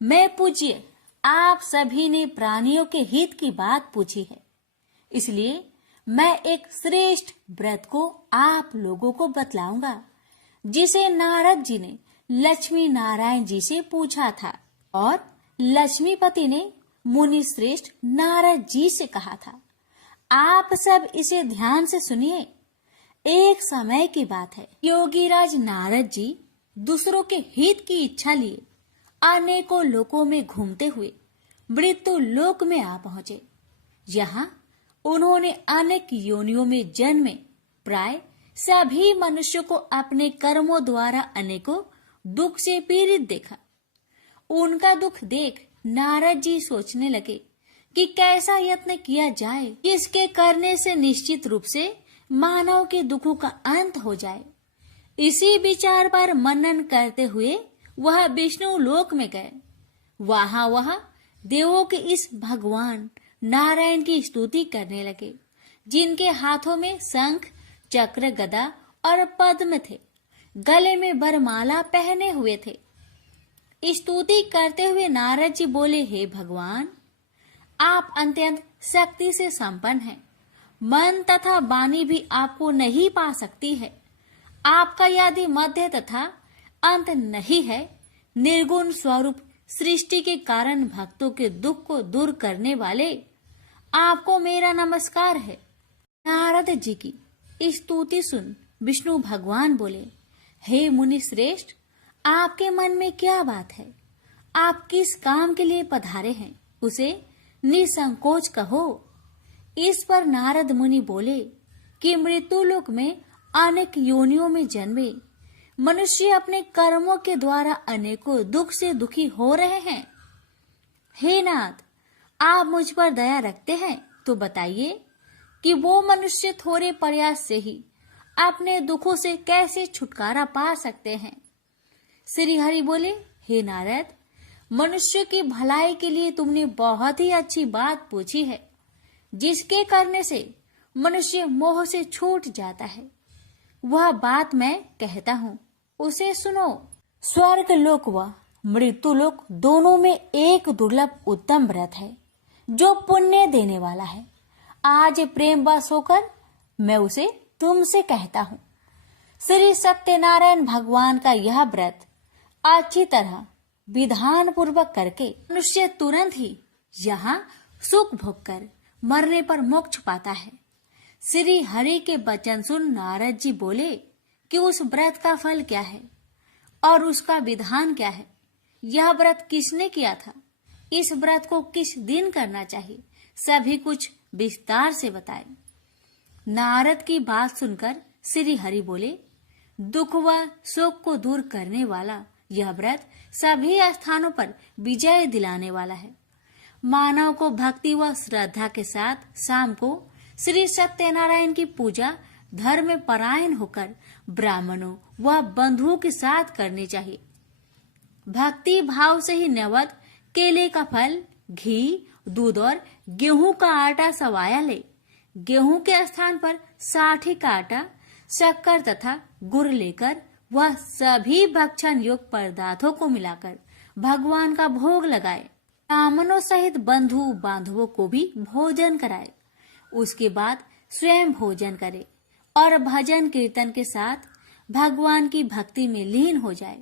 मैं पूज्य आप सभी ने प्राणियों के हित की बात पूछी है, इसलिए मैं एक श्रेष्ठ व्रत को आप लोगों को बतलाऊंगा, जिसे नारद जी ने लक्ष्मी नारायण जी से पूछा था और लक्ष्मीपति ने मुनि श्रेष्ठ नारद जी से कहा था। आप सब इसे ध्यान से सुनिए। एक समय की बात है, योगीराज नारद जी दूसरों के हित की इच्छा लिए अनेकों लोकों में घूमते हुए मृत्यु लोक में आ पहुंचे। यहाँ उन्होंने अनेक योनियों में जन्मे प्राय सभी मनुष्यों को अपने कर्मों द्वारा अनेकों दुख से पीड़ित देखा। उनका दुख देख नारद जी सोचने लगे कि कैसा यत्न किया जाए, इसके करने से निश्चित रूप से मानव के दुखों का अंत हो जाए। इसी विचार पर मनन करते हुए वह विष्णु लोक में गए। वह देवों के इस भगवान नारायण की स्तुति करने लगे, जिनके हाथों में शंख, चक्र, गदा और पद्म थे, गले में वरमाला पहने हुए थे। स्तुति करते हुए नारद जी बोले, हे भगवान, आप अत्यंत शक्ति से संपन्न हैं। मन तथा वाणी भी आपको नहीं पा सकती है। आपका यदि मध्य तथा अंत नहीं है, निर्गुण स्वरूप सृष्टि के कारण भक्तों के दुख को दूर करने वाले आपको मेरा नमस्कार है। नारद जी की स्तुति सुन विष्णु भगवान बोले, हे मुनि श्रेष्ठ, आपके मन में क्या बात है? आप किस काम के लिए पधारे हैं, उसे निसंकोच कहो। इस पर नारद मुनि बोले कि मृत्यु लोक में अनेक योनियों में जन्मे मनुष्य अपने कर्मों के द्वारा अनेकों दुख से दुखी हो रहे हैं। हे नाथ, आप मुझ पर दया रखते हैं तो बताइए कि वो मनुष्य थोड़े प्रयास से ही अपने दुखों से कैसे छुटकारा पा सकते हैं। श्री हरि बोले, हे नारद, मनुष्य की भलाई के लिए तुमने बहुत ही अच्छी बात पूछी है, जिसके करने से मनुष्य मोह से छूट जाता है। वह बात मैं कहता हूँ, उसे सुनो। स्वर्ग लोक व मृत्यु लोक दोनों में एक दुर्लभ उत्तम व्रत है जो पुण्य देने वाला है। आज प्रेम वश होकर मैं उसे तुमसे कहता हूँ। श्री सत्यनारायण भगवान का यह व्रत अच्छी तरह विधान पूर्वक करके मनुष्य तुरंत ही यहाँ सुख भोग कर मरने पर मोक्ष पाता है। श्री हरि के वचन सुन नारद जी बोले कि उस व्रत का फल क्या है और उसका विधान क्या है। यह व्रत किसने किया था, इस व्रत को किस दिन करना चाहिए, सभी कुछ विस्तार से बताए। नारद की बात सुनकर श्री हरि बोले, दुख व शोक को दूर करने वाला यह व्रत सभी स्थानों पर विजय दिलाने वाला है। मानव को भक्ति व श्रद्धा के साथ शाम को श्री सत्यनारायण की पूजा धर्म परायण होकर ब्राह्मणों व बंधुओं के साथ करनी चाहिए। भक्ति भाव से ही नैवेद्य केले का फल, घी, दूध और गेहूं का आटा सवाया ले। गेहूं के स्थान पर साठी का आटा, शक्कर तथा गुड़ लेकर वह सभी भक्षण योग्य पदार्थों को मिलाकर भगवान का भोग लगाए। ब्राह्मणों सहित बंधु बांधवों को भी भोजन कराए। उसके बाद स्वयं भोजन करे और भजन कीर्तन के साथ भगवान की भक्ति में लीन हो जाए।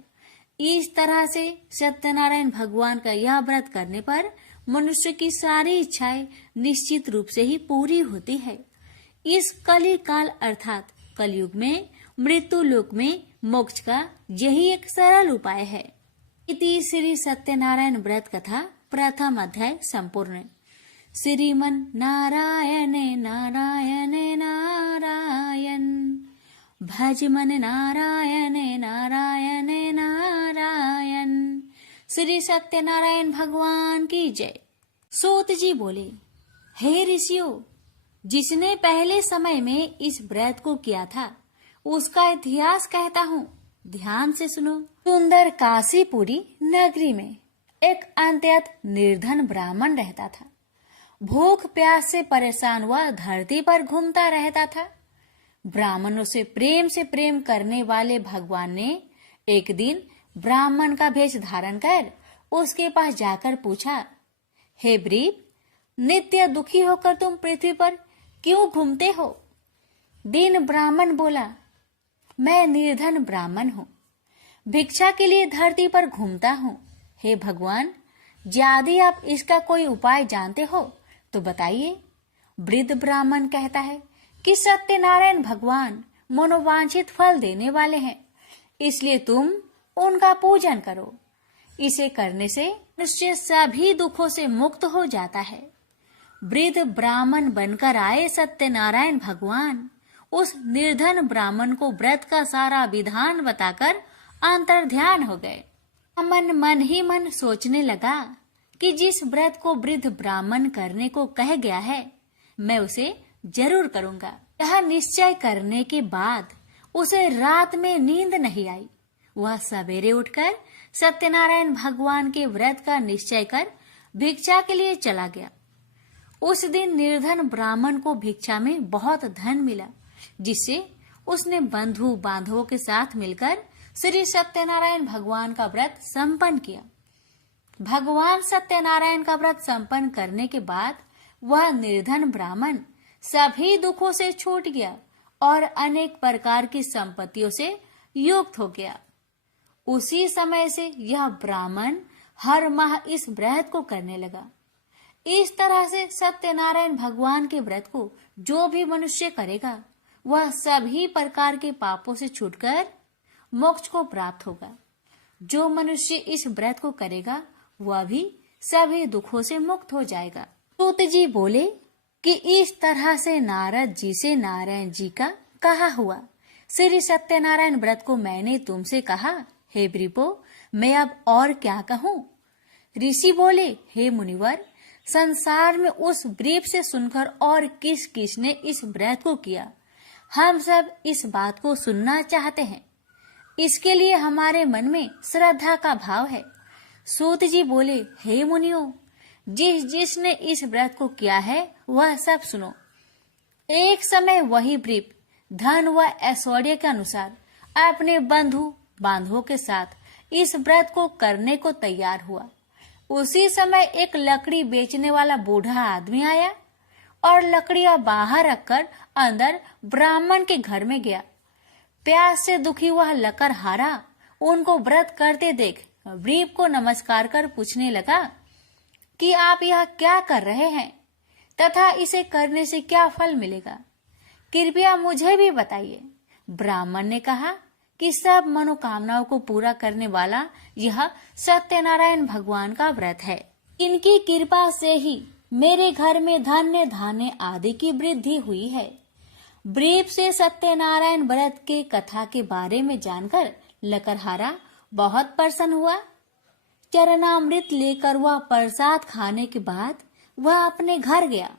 इस तरह से सत्यनारायण भगवान का यह व्रत करने पर मनुष्य की सारी इच्छाएं निश्चित रूप से ही पूरी होती है। इस कली काल अर्थात कलयुग में मृत्यु लोक में मोक्ष का यही एक सरल उपाय है। इति श्री सत्यनारायण व्रत कथा प्रथम अध्याय संपूर्ण। श्रीमन नारायणे नारायणे नारायण, भज मन नारायणे नारायणे नारायण। श्री सत्यनारायण भगवान की जय। सूत जी बोले, हे ऋषियों, जिसने पहले समय में इस व्रत को किया था उसका इतिहास कहता हूँ, ध्यान से सुनो। सुंदर काशीपुरी नगरी में एक अत्यंत निर्धन ब्राह्मण रहता था। भूख प्यास से परेशान हुआ धरती पर घूमता रहता था। ब्राह्मणों से प्रेम करने वाले भगवान ने एक दिन ब्राह्मण का भेष धारण कर उसके पास जाकर पूछा, हे ब्रीप, नित्य दुखी होकर तुम पृथ्वी पर क्यों घूमते हो? दीन ब्राह्मण बोला, मैं निर्धन ब्राह्मण हूँ, भिक्षा के लिए धरती पर घूमता हूँ। हे भगवान, यदि आप इसका कोई उपाय जानते हो तो बताइए। वृद्ध ब्राह्मण कहता है कि सत्यनारायण भगवान मनोवांछित फल देने वाले हैं, इसलिए तुम उनका पूजन करो। इसे करने से मनुष्य सभी दुखों से मुक्त हो जाता है। वृद्ध ब्राह्मण बनकर आए सत्यनारायण भगवान उस निर्धन ब्राह्मण को व्रत का सारा विधान बताकर अंतर्ध्यान हो गए। मन ही मन सोचने लगा कि जिस व्रत को वृद्ध ब्राह्मण करने को कह गया है मैं उसे जरूर करूंगा। यह निश्चय करने के बाद उसे रात में नींद नहीं आई। वह सवेरे उठकर सत्यनारायण भगवान के व्रत का निश्चय कर भिक्षा के लिए चला गया। उस दिन निर्धन ब्राह्मण को भिक्षा में बहुत धन मिला, जिससे उसने बंधु बांधवों के साथ मिलकर श्री सत्यनारायण भगवान का व्रत संपन्न किया। भगवान सत्यनारायण का व्रत संपन्न करने के बाद वह निर्धन ब्राह्मण सभी दुखों से छूट गया और अनेक प्रकार की संपत्तियों से युक्त हो गया। उसी समय से यह ब्राह्मण हर माह इस व्रत को करने लगा। इस तरह से सत्यनारायण भगवान के व्रत को जो भी मनुष्य करेगा वह सभी प्रकार के पापों से छूटकर मोक्ष को प्राप्त होगा। जो मनुष्य इस व्रत को करेगा वह भी सभी दुखों से मुक्त हो जाएगा। सूत जी बोले कि इस तरह से नारद जी से नारायण जी का कहा हुआ श्री सत्यनारायण व्रत को मैंने तुमसे कहा। हे ब्रीपो, मैं अब और क्या कहूँ? ऋषि बोले, हे मुनिवर, संसार में उस ब्रीप से सुनकर और किस किस ने इस व्रत को किया, हम सब इस बात को सुनना चाहते हैं। इसके लिए हमारे मन में श्रद्धा का भाव है। सूत जी बोले, हे मुनियों, जिसने इस व्रत को किया है वह सब सुनो। एक समय वही ब्रीप धन व ऐश्वर्य के अनुसार अपने बंधु बांधवों के साथ इस व्रत को करने को तैयार हुआ। उसी समय एक लकड़ी बेचने वाला बूढ़ा आदमी आया और लकड़ियां बाहर रखकर अंदर ब्राह्मण के घर में गया। प्यास से दुखी वह लकड़हारा उनको व्रत करते देख ब्रीप को नमस्कार कर पूछने लगा कि आप यह क्या कर रहे हैं तथा इसे करने से क्या फल मिलेगा, कृपया मुझे भी बताइए। ब्राह्मण ने कहा कि सब मनोकामनाओं को पूरा करने वाला यह सत्यनारायण भगवान का व्रत है। इनकी कृपा से ही मेरे घर में धन्य धान्य आदि की वृद्धि हुई है। ब्रीप से सत्यनारायण व्रत के कथा के बारे में जानकर लकड़हारा बहुत प्रसन्न हुआ। चरणामृत लेकर वह प्रसाद खाने के बाद वह अपने घर गया।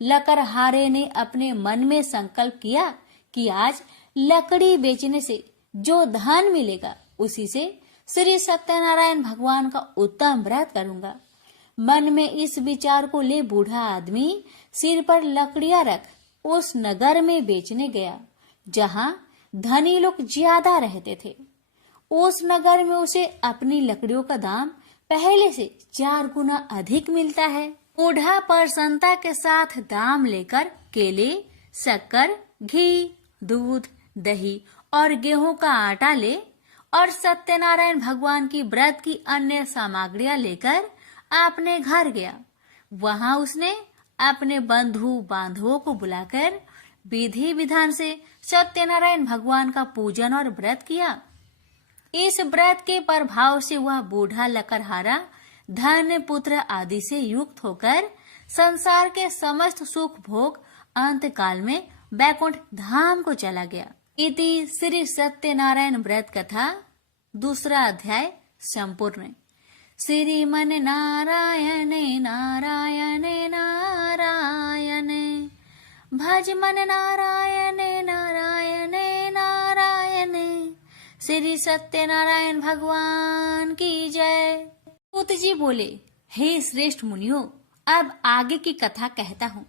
लकड़हारे ने अपने मन में संकल्प किया कि आज लकड़ी बेचने से जो धन मिलेगा उसी से श्री सत्यनारायण भगवान का उत्तम व्रत करूंगा। मन में इस विचार को ले बूढ़ा आदमी सिर पर लकड़ियां रख उस नगर में बेचने गया जहां धनी लोग ज्यादा रहते थे। उस नगर में उसे अपनी लकड़ियों का दाम पहले से 4 गुना अधिक मिलता है। बूढ़ा प्रसन्नता के साथ दाम लेकर केले, शक्कर, घी, दूध, दही और गेहूं का आटा ले और सत्यनारायण भगवान की व्रत की अन्य सामग्रियां लेकर अपने घर गया। वहां उसने अपने बंधु बांधवों को बुलाकर विधि विधान से सत्यनारायण भगवान का पूजन और व्रत किया। इस व्रत के प्रभाव से वह बूढ़ा लकड़हारा धन, पुत्र आदि से युक्त होकर संसार के समस्त सुख भोग अंत काल में बैकुंठ धाम को चला गया। इति श्री सत्यनारायण व्रत कथा 2 अध्याय संपूर्ण। श्रीमन नारायण नारायण नारायण भज मन नारायण नारायण नारायण। श्री सत्यनारायण भगवान की जय। सूत जी बोले, हे श्रेष्ठ मुनियों, अब आगे की कथा कहता हूँ।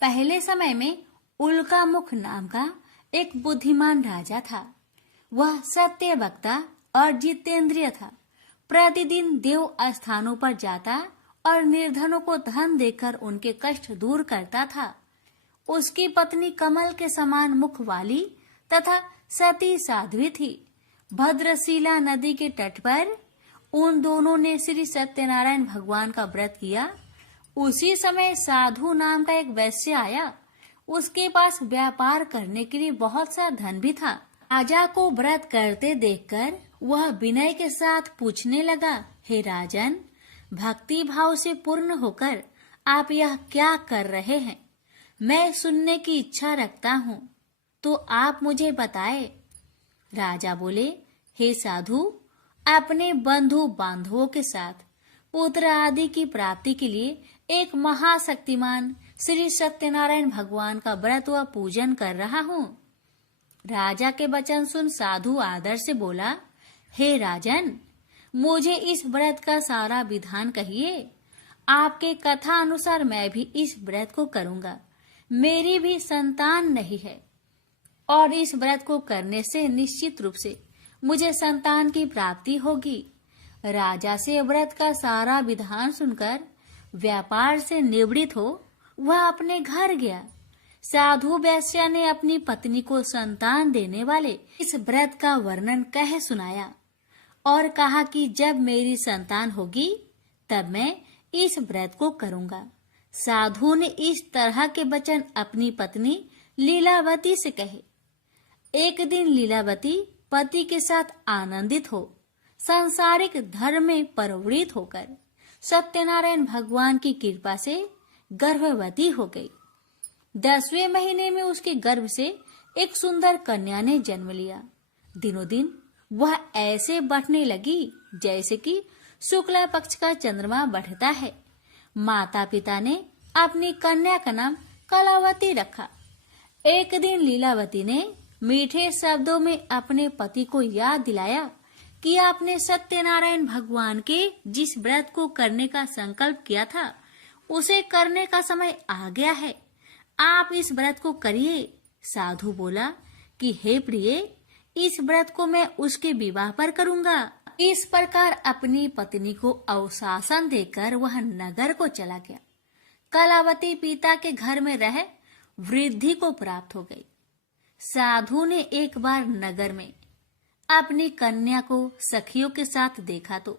पहले समय में उल्का मुख नाम का एक बुद्धिमान राजा था। वह सत्य वक्ता और जितेंद्रिय था। प्रतिदिन देव स्थानों पर जाता और निर्धनों को धन देकर उनके कष्ट दूर करता था। उसकी पत्नी कमल के समान मुख वाली तथा सती साध्वी थी। भद्रशिला नदी के तट पर उन दोनों ने श्री सत्यनारायण भगवान का व्रत किया। उसी समय साधु नाम का एक वैश्य आया। उसके पास व्यापार करने के लिए बहुत सा धन भी था। राजा को व्रत करते देखकर वह विनय के साथ पूछने लगा, हे राजन, भक्ति भाव से पूर्ण होकर आप यह क्या कर रहे हैं? मैं सुनने की इच्छा रखता हूँ, तो आप मुझे बताए। राजा बोले, हे साधु, अपने बंधु बांधवों के साथ पुत्र आदि की प्राप्ति के लिए एक महाशक्तिमान श्री सत्यनारायण भगवान का व्रत व पूजन कर रहा हूँ। राजा के वचन सुन साधु आदर से बोला, हे राजन, मुझे इस व्रत का सारा विधान कहिए। आपके कथा अनुसार मैं भी इस व्रत को करूंगा। मेरी भी संतान नहीं है और इस व्रत को करने से निश्चित रूप से मुझे संतान की प्राप्ति होगी। राजा से व्रत का सारा विधान सुनकर व्यापार से निवृत्त हो वह अपने घर गया। साधु वैश्य ने अपनी पत्नी को संतान देने वाले इस व्रत का वर्णन कह सुनाया और कहा कि जब मेरी संतान होगी तब मैं इस व्रत को करूंगा। साधु ने इस तरह के वचन अपनी पत्नी लीलावती से कहे। एक दिन लीलावती पति के साथ आनंदित हो सांसारिक धर्म में प्रवृत्त होकर सत्यनारायण भगवान की कृपा से गर्भवती हो गई। 10वें महीने में उसके गर्भ से एक सुंदर कन्या ने जन्म लिया। दिनों दिन वह ऐसे बढ़ने लगी जैसे कि शुक्ला पक्ष का चंद्रमा बढ़ता है। माता पिता ने अपनी कन्या का नाम कलावती रखा। एक दिन लीलावती ने मीठे शब्दों में अपने पति को याद दिलाया कि आपने सत्यनारायण भगवान के जिस व्रत को करने का संकल्प किया था उसे करने का समय आ गया है। आप इस व्रत को करिए। साधु बोला कि हे प्रिय, इस व्रत को मैं उसके विवाह पर करूंगा। इस प्रकार अपनी पत्नी को अवशासन देकर वह नगर को चला गया। कलावती पिता के घर में रह वृद्धि को प्राप्त हो गई। साधु ने एक बार नगर में अपनी कन्या को सखियों के साथ देखा तो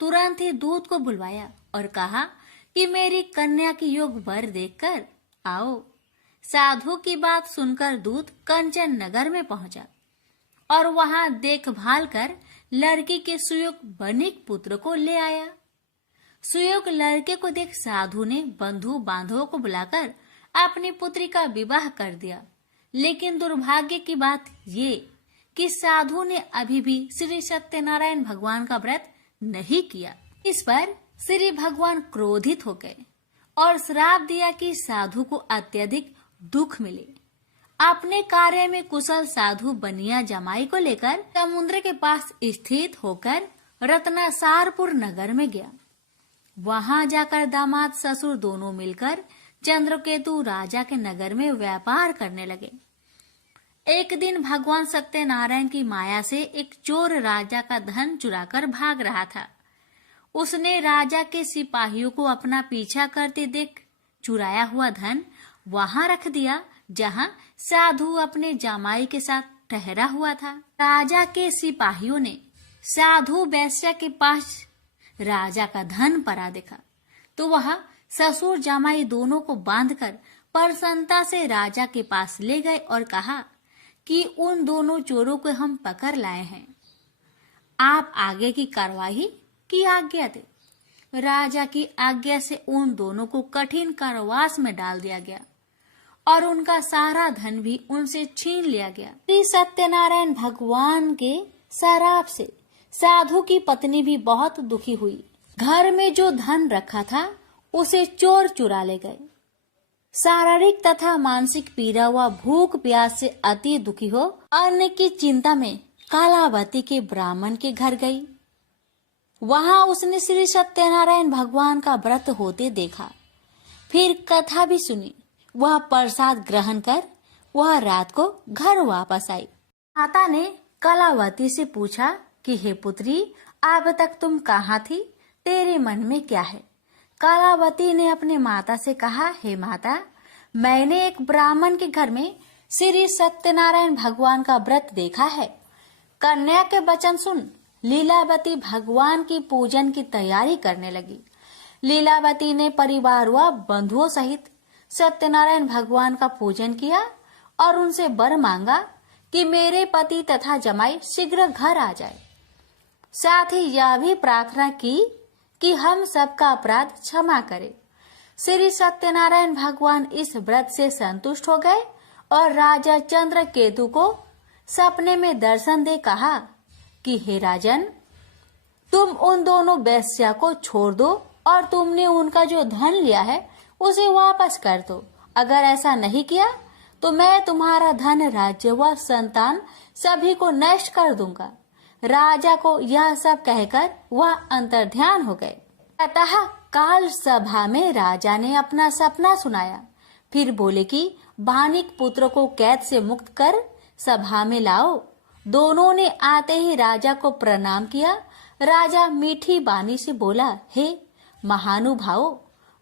तुरंत ही दूत को बुलवाया और कहा कि मेरी कन्या की योग वर देखकर आओ। साधु की बात सुनकर दूत कंचन नगर में पहुंचा और वहां देखभाल कर लड़की के सुयोग बनिक पुत्र को ले आया। सुयोग लड़के को देख साधु ने बंधु बांधवों को बुलाकर अपनी पुत्री का विवाह कर दिया। लेकिन दुर्भाग्य की बात ये कि साधु ने अभी भी श्री सत्यनारायण भगवान का व्रत नहीं किया। इस पर श्री भगवान क्रोधित हो गए और श्राप दिया कि साधु को अत्यधिक दुख मिले। अपने कार्य में कुशल साधु बनिया जमाई को लेकर समुद्र के पास स्थित होकर रत्नासारपुर नगर में गया। वहां जाकर दामाद ससुर दोनों मिलकर चंद्रकेतु राजा के नगर में व्यापार करने लगे। एक दिन भगवान सत्यनारायण की माया से एक चोर राजा का धन चुराकर भाग रहा था। उसने राजा के सिपाहियों को अपना पीछा करते देख चुराया हुआ धन वहां रख दिया जहां साधु अपने जमाई के साथ ठहरा हुआ था। राजा के सिपाहियों ने साधु वैश्या के पास राजा का धन पड़ा देखा तो वह ससुर जमाई दोनों को बांधकर प्रसन्नता से राजा के पास ले गए और कहा कि उन दोनों चोरों को हम पकड़ लाए हैं, आप आगे की कार्रवाई की आज्ञा दे। राजा की आज्ञा से उन दोनों को कठिन कारावास में डाल दिया गया और उनका सारा धन भी उनसे छीन लिया गया। श्री सत्यनारायण भगवान के श्राप से साधु की पत्नी भी बहुत दुखी हुई। घर में जो धन रखा था उसे चोर चुरा ले गए। शारीरिक तथा मानसिक पीड़ा व भूख प्यास से अति दुखी हो अन्न की चिंता में कालावती के ब्राह्मण के घर गई। वहां उसने श्री सत्यनारायण भगवान का व्रत होते देखा। फिर कथा भी सुनी। वह प्रसाद ग्रहण कर वह रात को घर वापस आई। माता ने कलावती से पूछा कि हे पुत्री, अब तक तुम कहाँ थी, तेरे मन में क्या है? कलावती ने अपने माता से कहा, हे माता, मैंने एक ब्राह्मण के घर में श्री सत्यनारायण भगवान का व्रत देखा है। कन्या के वचन सुन लीलावती भगवान की पूजन की तैयारी करने लगी। लीलावती ने परिवार व बंधुओं सहित सत्यनारायण भगवान का पूजन किया और उनसे वर मांगा कि मेरे पति तथा जमाई शीघ्र घर आ जाए। साथ ही यह भी प्रार्थना की कि हम सबका अपराध क्षमा करे। श्री सत्यनारायण भगवान इस व्रत से संतुष्ट हो गए और राजा चंद्रकेतु को सपने में दर्शन दे कहा कि हे राजन, तुम उन दोनों वेश्या को छोड़ दो और तुमने उनका जो धन लिया है उसे वापस कर दो। अगर ऐसा नहीं किया तो मैं तुम्हारा धन, राज्य व संतान सभी को नष्ट कर दूंगा। राजा को यह सब कहकर वह अंतर्ध्यान हो गए। अतः काल सभा में राजा ने अपना सपना सुनाया। फिर बोले कि बानिक पुत्र को कैद से मुक्त कर सभा में लाओ। दोनों ने आते ही राजा को प्रणाम किया। राजा मीठी बानी से बोला, हे महानुभावो,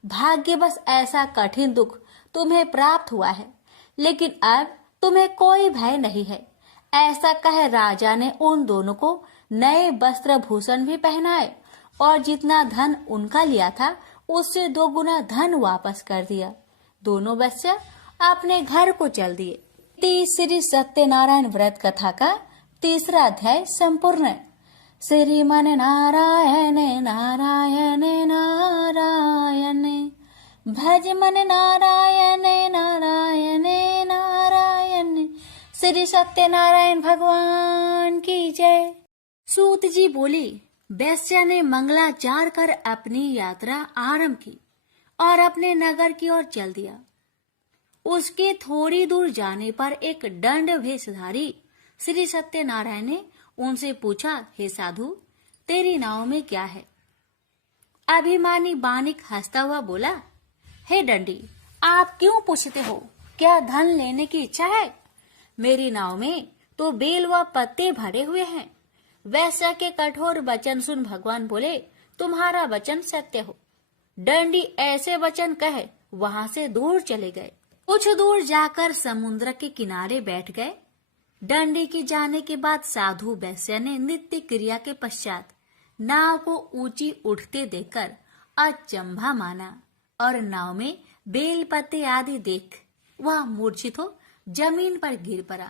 भाग्यवश ऐसा कठिन दुख तुम्हें प्राप्त हुआ है, लेकिन अब तुम्हें कोई भय नहीं है। ऐसा कह राजा ने उन दोनों को नए वस्त्र भूषण भी पहनाए और जितना धन उनका लिया था उससे 2 गुना धन वापस कर दिया। दोनों वेश्या अपने घर को चल दिए। श्री सत्यनारायण व्रत कथा का 3रा अध्याय संपूर्ण। श्रीमन नारायण नारायण नारायण, भज मन नारायण नारायण नारायण। श्री सत्यनारायण भगवान की जय। सूत जी बोली, वैश्या ने मंगलाचार कर अपनी यात्रा आरंभ की और अपने नगर की ओर चल दिया। उसके थोड़ी दूर जाने पर एक दंड वेशधारी श्री सत्यनारायण ने उनसे पूछा, हे साधु, तेरी नाव में क्या है? अभिमानी बानिक हंसता हुआ बोला, हे दंडी, आप क्यों पूछते हो? क्या धन लेने की इच्छा है? मेरी नाव में तो बेल व पत्ते भरे हुए हैं। वैश्या के कठोर वचन सुन भगवान बोले, तुम्हारा वचन सत्य हो। दंडी ऐसे वचन कहे वहां से दूर चले गए। कुछ दूर जाकर समुद्र के किनारे बैठ गए। दंडी के जाने के बाद साधु वैश्या ने नित्य क्रिया के पश्चात नाव को ऊंची उठते देखकर अचंभा माना और नाव में बेल पत्ते आदि देख वह मूर्छित हो जमीन पर गिर पड़ा।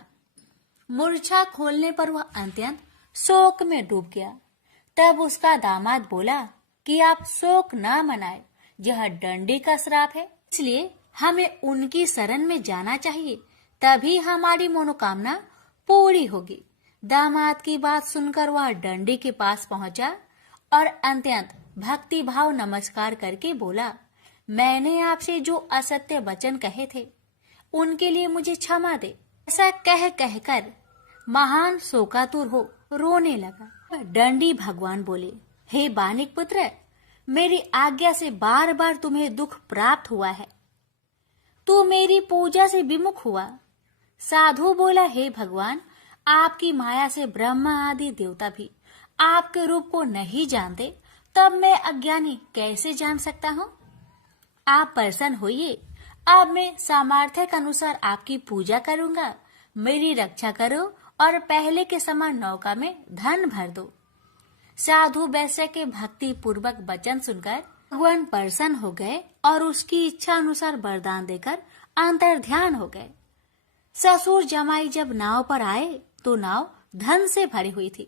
मूर्छा खोलने पर वह अत्यंत शोक में डूब गया। तब उसका दामाद बोला कि आप शोक न मनाए, यह दंडी का श्राप है, इसलिए हमें उनकी शरण में जाना चाहिए, तभी हमारी मनोकामना पूरी होगी। दामाद की बात सुनकर वह डंडी के पास पहुंचा और अत्यंत भक्ति भाव नमस्कार करके बोला, मैंने आपसे जो असत्य वचन कहे थे उनके लिए मुझे क्षमा दे। ऐसा कहकर महान शोकातुर हो रोने लगा। डंडी भगवान बोले, हे बानिक पुत्र, मेरी आज्ञा से बार बार तुम्हें दुख प्राप्त हुआ है, तू मेरी पूजा से विमुख हुआ। साधु बोला, हे भगवान, आपकी माया से ब्रह्मा आदि देवता भी आपके रूप को नहीं जानते, तब मैं अज्ञानी कैसे जान सकता हूँ? आप प्रसन्न होइए, अब मैं सामर्थ्य के अनुसार आपकी पूजा करूंगा। मेरी रक्षा करो और पहले के समान नौका में धन भर दो। साधु वैश्य के भक्ति पूर्वक वचन सुनकर भगवान प्रसन्न हो गए और उसकी इच्छा अनुसार वरदान देकर अंतर ध्यान हो गए। ससुर जमाई जब नाव पर आए तो नाव धन से भरी हुई थी।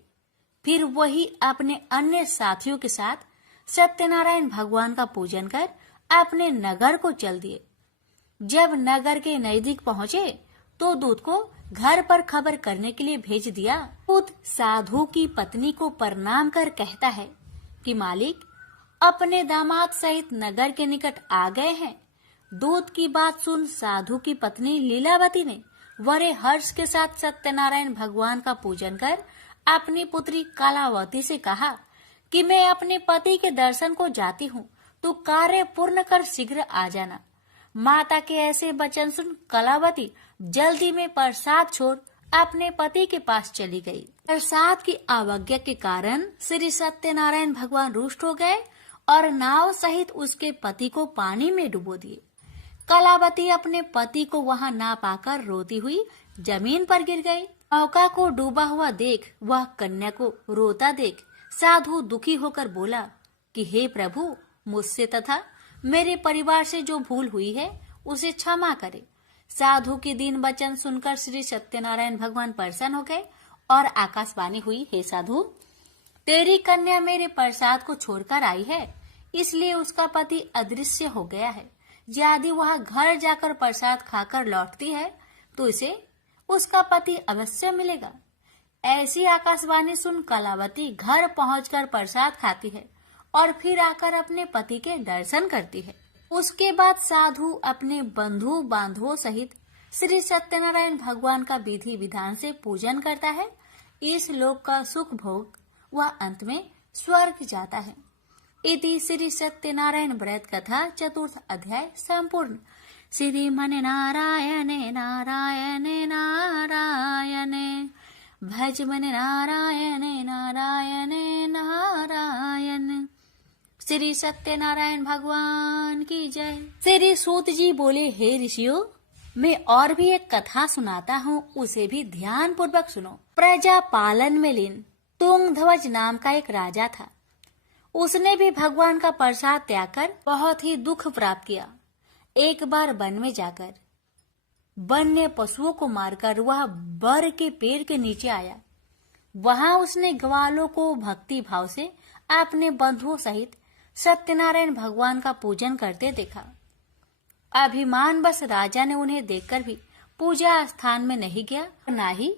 फिर वही अपने अन्य साथियों के साथ सत्यनारायण भगवान का पूजन कर अपने नगर को चल दिए। जब नगर के नजदीक पहुंचे तो दूत को घर पर खबर करने के लिए भेज दिया। दूत साधु की पत्नी को प्रणाम कर कहता है कि मालिक अपने दामाद सहित नगर के निकट आ गए हैं। दूत की बात सुन साधु की पत्नी लीलावती ने बड़े हर्ष के साथ सत्यनारायण भगवान का पूजन कर अपनी पुत्री कलावती से कहा कि मैं अपने पति के दर्शन को जाती हूँ, तू कार्य पूर्ण कर शीघ्र आ जाना। माता के ऐसे वचन सुन कलावती जल्दी में प्रसाद छोड़ अपने पति के पास चली गई। प्रसाद की अवज्ञा के कारण श्री सत्यनारायण भगवान रुष्ट हो गए और नाव सहित उसके पति को पानी में डुबो दिए। कलावती अपने पति को वहां ना पाकर रोती हुई जमीन पर गिर गई। नौका को डूबा हुआ देख वह कन्या को रोता देख साधु दुखी होकर बोला कि हे प्रभु, मुझसे तथा मेरे परिवार से जो भूल हुई है उसे क्षमा करे। साधु के दीन वचन सुनकर श्री सत्यनारायण भगवान प्रसन्न हो गए और आकाशवाणी हुई, हे साधु, तेरी कन्या मेरे प्रसाद को छोड़कर आई है, इसलिए उसका पति अदृश्य हो गया है। यदि वह घर जाकर प्रसाद खाकर लौटती है तो इसे उसका पति अवश्य मिलेगा। ऐसी आकाशवाणी सुन कलावती घर पहुंचकर प्रसाद खाती है और फिर आकर अपने पति के दर्शन करती है। उसके बाद साधु अपने बंधु बांधवों सहित श्री सत्यनारायण भगवान का विधि विधान से पूजन करता है। इस लोक का सुख भोग वह अंत में स्वर्ग जाता है। इति श्री सत्यनारायण व्रत कथा चतुर्थ अध्याय संपूर्ण। श्रीमन नारायणे नारायणे नारायणे भज मन नारायणे नारायणे नारायण। श्री सत्यनारायण भगवान की जय। श्री सूत जी बोले, हे ऋषियों, मैं और भी एक कथा सुनाता हूँ, उसे भी ध्यान पूर्वक सुनो। प्रजा पालन में लीन तुंगध्वज नाम का एक राजा था। उसने भी भगवान का प्रसाद त्याग कर बहुत ही दुख प्राप्त किया। एक बार वन में जाकर वन्य पशुओं को मारकर वह बर के पेड़ के नीचे आया। वहां उसने ग्वालों को भक्ति भाव से अपने बंधुओं सहित सत्यनारायण भगवान का पूजन करते देखा। अभिमानवश राजा ने उन्हें देखकर भी पूजा स्थान में नहीं गया, न ही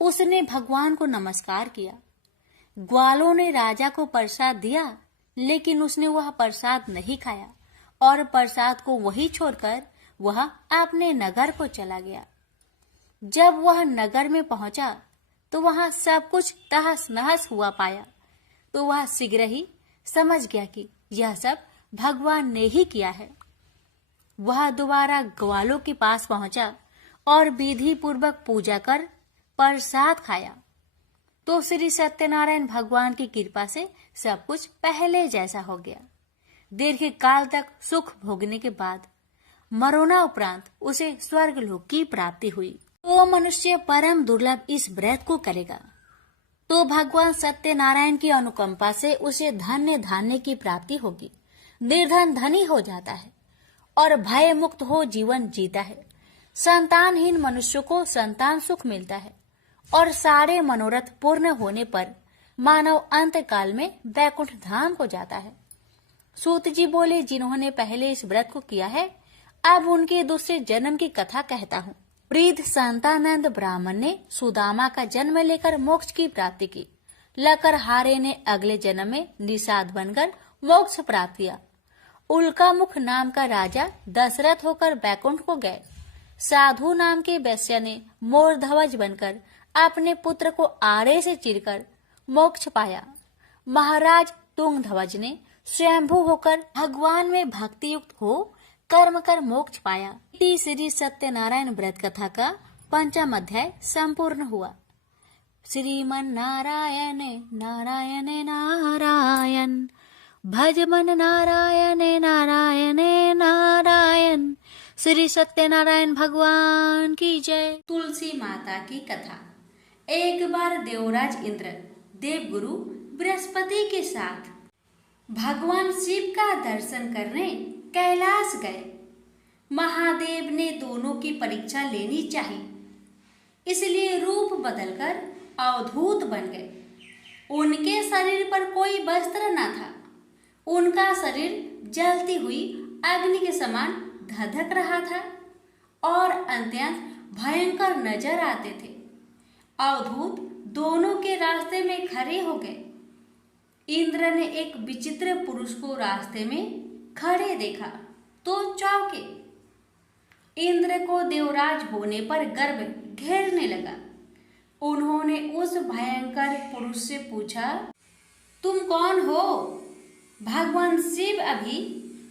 उसने भगवान को नमस्कार किया। ग्वालों ने राजा को प्रसाद दिया, लेकिन उसने वह प्रसाद नहीं खाया और प्रसाद को वहीं छोड़कर वह अपने नगर को चला गया। जब वह नगर में पहुंचा तो वहां सब कुछ तहस नहस हुआ पाया, तो वह शीघ्र ही समझ गया कि यह सब भगवान ने ही किया है। वह दोबारा ग्वालों के पास पहुंचा और विधि पूर्वक पूजा कर प्रसाद खाया, तो श्री सत्यनारायण भगवान की कृपा से सब कुछ पहले जैसा हो गया। दीर्घ काल तक सुख भोगने के बाद मरोना उपरांत उसे स्वर्ग लोक की प्राप्ति हुई। तो मनुष्य परम दुर्लभ इस व्रत को करेगा तो भगवान सत्यनारायण की अनुकंपा से उसे धन्य धान्य की प्राप्ति होगी। निर्धन धनी हो जाता है और भय मुक्त हो जीवन जीता है। संतानहीन मनुष्य को संतान सुख मिलता है और सारे मनोरथ पूर्ण होने पर मानव अंत काल में वैकुंठ धाम को जाता है। सूत जी बोले, जिन्होंने पहले इस व्रत को किया है, अब उनके दूसरे जन्म की कथा कहता हूँ। वृद्ध संतानंद ब्राह्मण ने सुदामा का जन्म लेकर मोक्ष की प्राप्ति की। लकड़हारे ने अगले जन्म में निषाद बनकर मोक्ष प्राप्त किया। उल्कामुख नाम का राजा दशरथ होकर बैकुंठ को गए। साधु नाम के वैश्य ने मोर ध्वज बनकर अपने पुत्र को आरे से चीरकर मोक्ष पाया। महाराज तुंगध्वज ने स्वयंभू होकर भगवान में भक्ति युक्त हो कर्म कर मोक्ष पाया। श्री सत्यनारायण व्रत कथा का 5वां अध्याय संपूर्ण हुआ। श्रीमन नारायण नारायण नारायण भज मन नारायण नारायण नारायण। श्री सत्यनारायण भगवान की जय। तुलसी माता की कथा। एक बार देवराज इंद्र देवगुरु बृहस्पति के साथ भगवान शिव का दर्शन करने कैलाश गए। महादेव ने दोनों की परीक्षा लेनी चाहिए, इसलिए रूप बदलकर अवधूत बन गए। उनके शरीर पर कोई वस्त्र न था। उनका शरीर जलती हुई अग्नि के समान धधक रहा था और अत्यंत भयंकर नजर आते थे। अवधूत दोनों के रास्ते में खड़े हो गए। इंद्र ने एक विचित्र पुरुष को रास्ते में खड़े देखा तो चौंके। इंद्र को देवराज होने पर गर्व घेरने लगा। उन्होंने उस भयंकर पुरुष से पूछा, तुम कौन हो? भगवान शिव अभी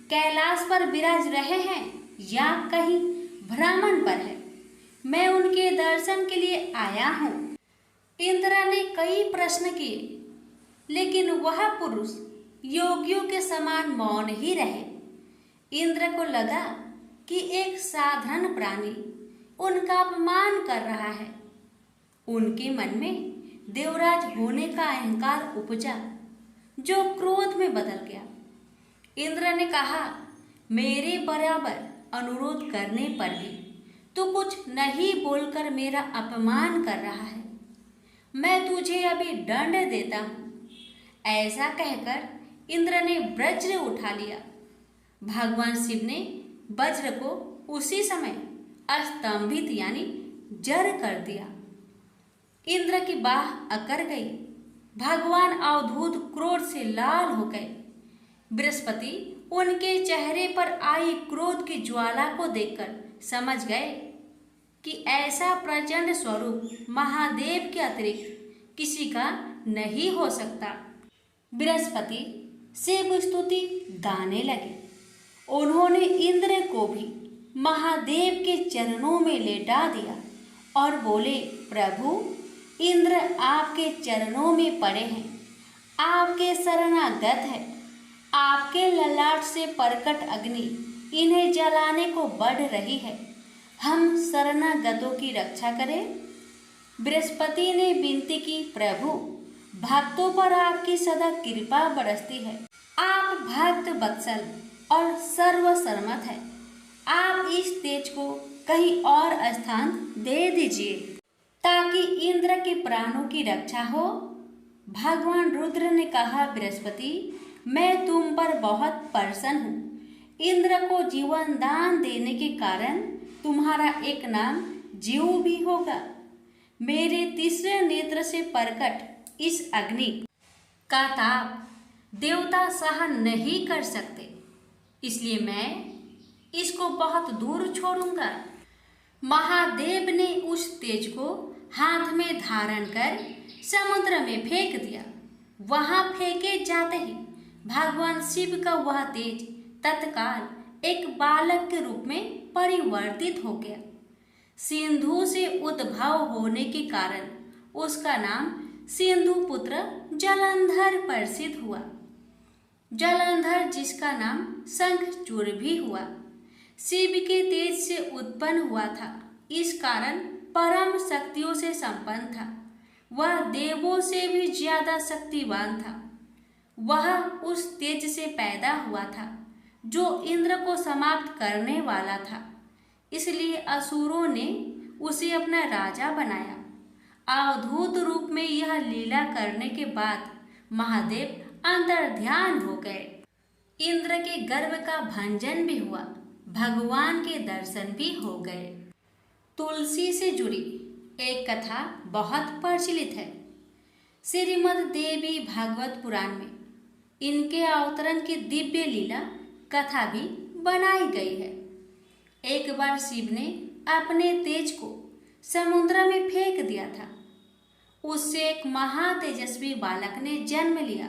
कैलाश पर विराज रहे हैं या कहीं भ्रमण पर है? मैं उनके दर्शन के लिए आया हूँ। इंद्र ने कई प्रश्न किए, लेकिन वह पुरुष योगियों के समान मौन ही रहे। इंद्र को लगा कि एक साधारण प्राणी उनका अपमान कर रहा है। उनके मन में देवराज होने का अहंकार उपजा, जो क्रोध में बदल गया। इंद्र ने कहा, मेरे बराबर अनुरोध करने पर भी तू कुछ नहीं बोलकर मेरा अपमान कर रहा है। मैं तुझे अभी दंड देता हूँ। ऐसा कहकर इंद्र ने वज्र उठा लिया। भगवान शिव ने वज्र को उसी समय अस्तंभित यानी जड़ कर दिया। इंद्र की बाह अकड़ गई। भगवान अवधूत क्रोध से लाल हो गए। बृहस्पति उनके चेहरे पर आई क्रोध की ज्वाला को देखकर समझ गए कि ऐसा प्रचंड स्वरूप महादेव के अतिरिक्त किसी का नहीं हो सकता। बृहस्पति शिव स्तुति गाने लगे। उन्होंने इंद्र को भी महादेव के चरणों में लेटा दिया और बोले, प्रभु, इंद्र आपके चरणों में पड़े हैं, आपके शरणागत है। आपके ललाट से प्रकट अग्नि इन्हें जलाने को बढ़ रही है। हम शरणागतों की रक्षा करें। बृहस्पति ने विनती की, प्रभु, भक्तों पर आपकी सदा कृपा बरसती है। आप भक्त वत्सल और सर्वसम्मत है। आप इस तेज को कहीं और स्थान दे दीजिए ताकि इंद्र के प्राणों की रक्षा हो। भगवान रुद्र ने कहा, बृहस्पति, मैं तुम पर बहुत प्रसन्न हूँ। इंद्र को जीवन दान देने के कारण तुम्हारा एक नाम जीव भी होगा। मेरे तीसरे नेत्र से प्रकट इस अग्नि का ताप देवता सहन नहीं कर सकते, इसलिए मैं इसको बहुत दूर छोड़ूंगा। महादेव ने उस तेज को हाथ में धारण कर समुद्र में फेंक दिया। वहां फेंके जाते ही भगवान शिव का वह तेज तत्काल एक बालक के रूप में परिवर्तित हो गया। सिंधु से उद्भव होने के कारण उसका नाम सिंधु पुत्र जलंधर प्रसिद्ध हुआ। जलंधर जिसका नाम शंखचूड़ भी हुआ, शिव के तेज से उत्पन्न हुआ था। इस कारण परम शक्तियों से संपन्न था। वह देवों से भी ज्यादा शक्तिवान था। वह उस तेज से पैदा हुआ था जो इंद्र को समाप्त करने वाला था। इसलिए असुरों ने उसे अपना राजा बनाया। अवधूत रूप में यह लीला करने के बाद महादेव अंतर्ध्यान हो गए। इंद्र के गर्व का भंजन भी हुआ। भगवान के दर्शन भी हो गए। तुलसी से जुड़ी एक कथा बहुत प्रचलित है। श्रीमद् देवी भागवत पुराण में इनके अवतरण की दिव्य लीला कथा भी बनाई गई है। एक बार शिव ने अपने तेज को समुद्र में फेंक दिया था। उससे एक महातेजस्वी बालक ने जन्म लिया।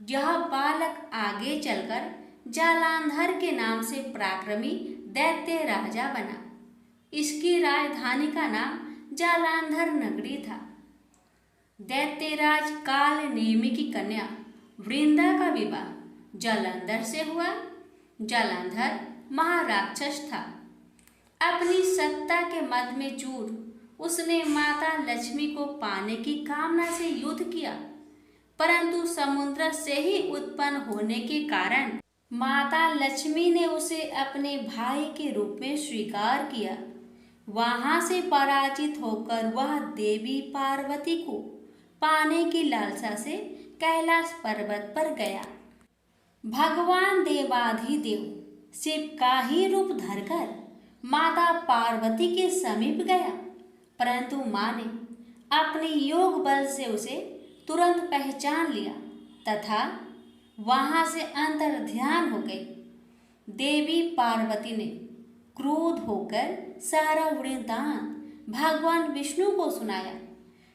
यह बालक आगे चलकर जालंधर के नाम से पराक्रमी दैत्य राजा बना। इसकी राजधानी का नाम जालंधर नगरी था। दैत्यराज काल नेमि की कन्या वृंदा का विवाह जालंधर से हुआ। जालंधर महाराक्षस था। अपनी सत्ता के मद में चूर उसने माता लक्ष्मी को पाने की कामना से युद्ध किया, परंतु समुद्र से ही उत्पन्न होने के कारण माता लक्ष्मी ने उसे अपने भाई के रूप में स्वीकार किया। वहां से पराजित होकर वह देवी पार्वती को पाने की लालसा से कैलाश पर्वत पर गया। भगवान देवाधिदेव शिव का ही रूप धरकर माता पार्वती के समीप गया, परंतु मां ने अपने योग बल से उसे तुरंत पहचान लिया तथा वहां से अंतर्ध्यान हो गई। देवी पार्वती ने क्रोध होकर सारा वृत्तांत भगवान विष्णु को सुनाया।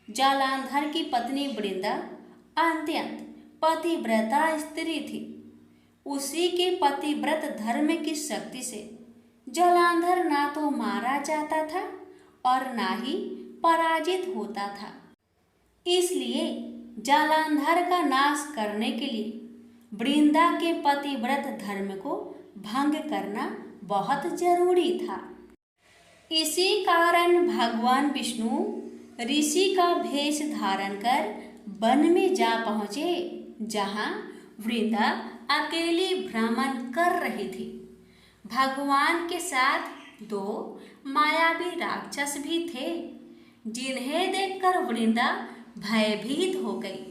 जालंधर की पत्नी वृंदा अत्यंत पतिव्रता स्त्री थी। उसी के पतिव्रत धर्म की शक्ति से जालंधर ना तो मारा जाता था और ना ही पराजित होता था। इसलिए जालंधर का नाश करने के लिए वृंदा के पतिव्रत धर्म को भंग करना बहुत जरूरी था। इसी कारण भगवान विष्णु ऋषि का भेष धारण कर वन में जा पहुंचे, जहां वृंदा अकेली भ्रमण कर रही थी। भगवान के साथ दो मायावी राक्षस भी थे, जिन्हें देखकर वृंदा भयभीत हो गई।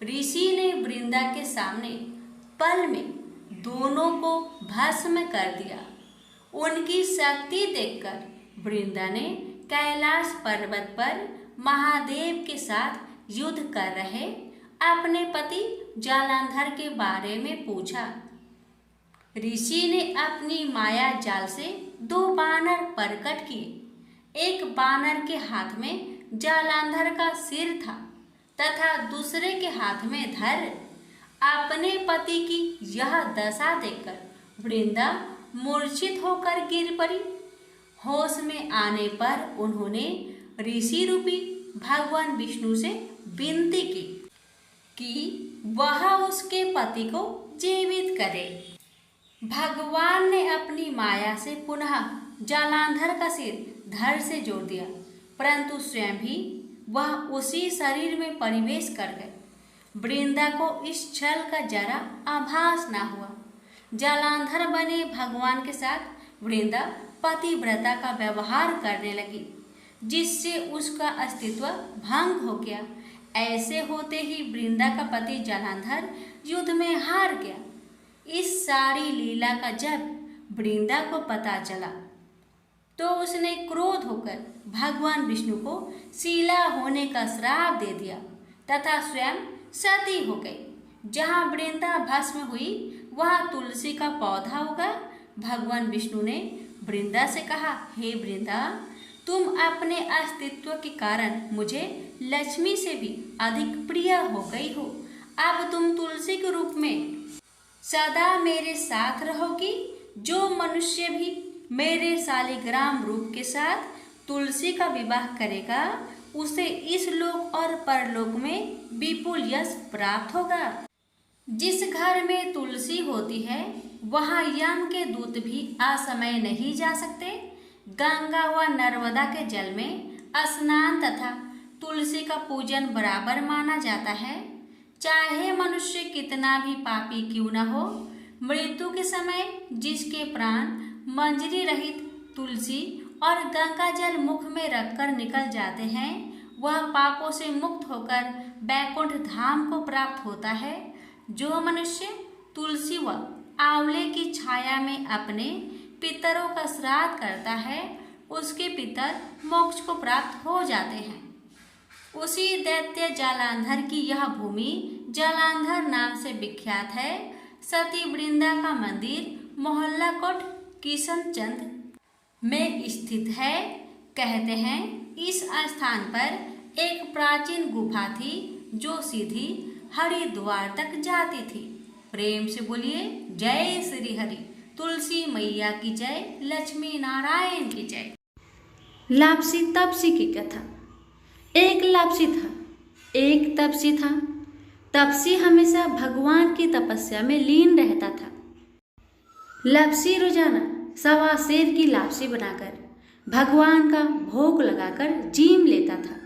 ऋषि ने वृंदा के सामने पल में दोनों को भस्म कर दिया। उनकी शक्ति देखकर वृंदा ने कैलाश पर्वत पर महादेव के साथ युद्ध कर रहे अपने पति जालंधर के बारे में पूछा। ऋषि ने अपनी माया जाल से दो बानर प्रकट किए। एक बानर के हाथ में जालंधर का सिर था तथा दूसरे के हाथ में धर। अपने पति की यह दशा देखकर वृंदा मूर्छित होकर गिर पड़ी। होश में आने पर उन्होंने ऋषि रूपी भगवान विष्णु से विनती की कि वह उसके पति को जीवित करे। भगवान ने अपनी माया से पुनः जालंधर का सिर धड़ से जोड़ दिया, परंतु स्वयं भी वह उसी शरीर में प्रवेश कर गए। वृंदा को इस छल का जरा आभास न हुआ। जालंधर बने भगवान के साथ वृंदा पतिव्रता का व्यवहार करने लगी, जिससे उसका अस्तित्व भंग हो गया। ऐसे होते ही वृंदा का पति जालंधर युद्ध में हार गया। इस सारी लीला का जब वृंदा को पता चला तो उसने क्रोध होकर भगवान विष्णु को शीला होने का श्राप दे दिया तथा स्वयं सती हो गई। जहाँ वृंदा भस्म हुई वहाँ तुलसी का पौधा उगा। भगवान विष्णु ने वृंदा से कहा, हे वृंदा, तुम अपने अस्तित्व के कारण मुझे लक्ष्मी से भी अधिक प्रिय हो गई हो। अब तुम तुलसी के रूप में सदा मेरे साथ रहोगी। जो मनुष्य भी मेरे शालिग्राम रूप के साथ तुलसी का विवाह करेगा, उसे इस लोक और परलोक में विपुल यश प्राप्त होगा। जिस घर में तुलसी होती है वहाँ यम के दूत भी असमय नहीं जा सकते। गंगा व नर्मदा के जल में स्नान तथा तुलसी का पूजन बराबर माना जाता है। चाहे मनुष्य कितना भी पापी क्यों न हो, मृत्यु के समय जिसके प्राण मंजरी रहित तुलसी और गंगा जल मुख में रखकर निकल जाते हैं, वह पापों से मुक्त होकर बैकुंठ धाम को प्राप्त होता है। जो मनुष्य तुलसी व आंवले की छाया में अपने पितरों का श्राद्ध करता है, उसके पितर मोक्ष को प्राप्त हो जाते हैं। उसी दैत्य जालंधर की यह भूमि जालंधर नाम से विख्यात है। सती वृंदा का मंदिर मोहल्ला कोट किशनचंद में स्थित है। कहते हैं इस स्थान पर एक प्राचीन गुफा थी जो सीधी हरिद्वार तक जाती थी। प्रेम से बोलिए जय श्री हरि। तुलसी मैया की जय, लक्ष्मी नारायण की जय। लापसी तपसी की कथा। एक लापसी था, एक तपसी था। तपसी हमेशा भगवान की तपस्या में लीन रहता था। लापसी रोजाना सवा सेर की लापसी बनाकर भगवान का भोग लगाकर जीम लेता था।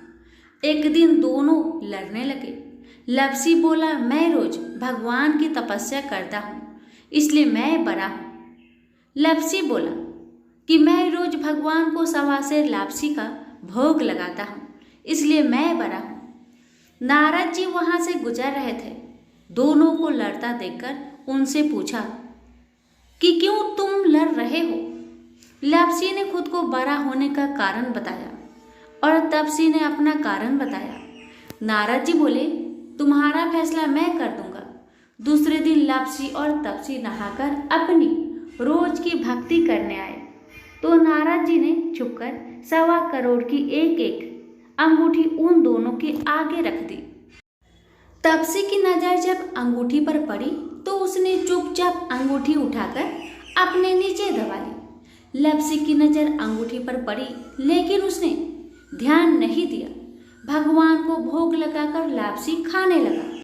एक दिन दोनों लड़ने लगे। लापसी बोला, मैं रोज भगवान की तपस्या करता हूँ इसलिए मैं बड़ा हूँ। लापसी बोला कि मैं रोज भगवान को सवा सेर लापसी का भोग लगाता हूँ इसलिए मैं बड़ा हूँ। नारद जी वहां से गुजर रहे थे। दोनों को लड़ता देखकर उनसे पूछा कि क्यों तुम लड़ रहे हो। लापसी ने खुद को बड़ा होने का कारण बताया और तपसी ने अपना कारण बताया। नारद जी बोले, तुम्हारा फैसला मैं कर दूंगा। दूसरे दिन लापसी और तपसी नहाकर अपनी रोज की भक्ति करने आए तो नारद जी ने छुपकर 1.25 करोड़ की एक एक अंगूठी उन दोनों के आगे रख दी। तपसी की नजर जब अंगूठी पर पड़ी तो उसने चुपचाप अंगूठी उठाकर अपने नीचे दबा ली। लापसी की नजर अंगूठी पर पड़ी लेकिन उसने ध्यान नहीं दिया। भगवान को भोग लगाकर लापसी खाने लगा।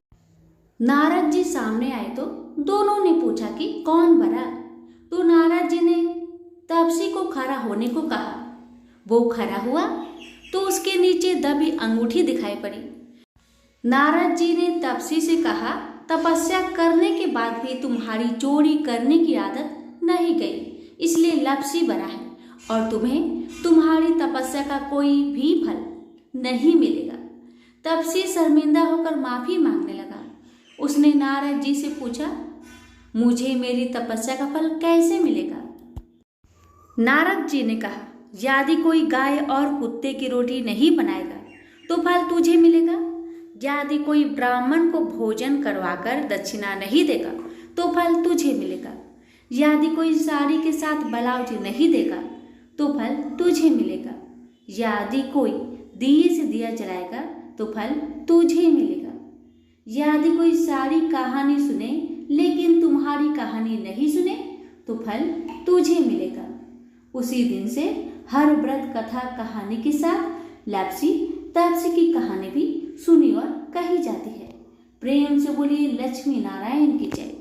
नारद जी सामने आए तो दोनों ने पूछा कि कौन बड़ा। तो नारद जी ने तपसी को खड़ा होने को कहा। वो खड़ा हुआ तो उसके नीचे दबी अंगूठी दिखाई पड़ी। नारद जी ने तपसी से कहा, तपस्या करने के बाद भी तुम्हारी चोरी करने की आदत नहीं गई इसलिए लापसी बड़ा है और तुम्हें तुम्हारी तपस्या का कोई भी फल नहीं मिलेगा। तपसी शर्मिंदा होकर माफी मांगने लगा। उसने नारद जी से पूछा, मुझे मेरी तपस्या का फल कैसे मिलेगा। नारद जी ने कहा, यदि कोई गाय और कुत्ते की रोटी नहीं बनाएगा तो फल तुझे मिलेगा। यदि कोई ब्राह्मण को भोजन करवाकर दक्षिणा नहीं देगा तो फल तुझे मिलेगा। यदि कोई साड़ी के साथ ब्लाउज नहीं देगा तो फल तुझे मिलेगा। यदि कोई दिए से दिया जलाएगा तो फल तुझे मिलेगा। यदि कोई सारी कहानी सुने लेकिन तुम्हारी कहानी नहीं सुने तो फल तुझे मिलेगा। उसी दिन से हर व्रत कथा कहानी के साथ लापसी तपसी की कहानी भी सुनी और कही जाती है। प्रेम से बोलिए लक्ष्मी नारायण की जय।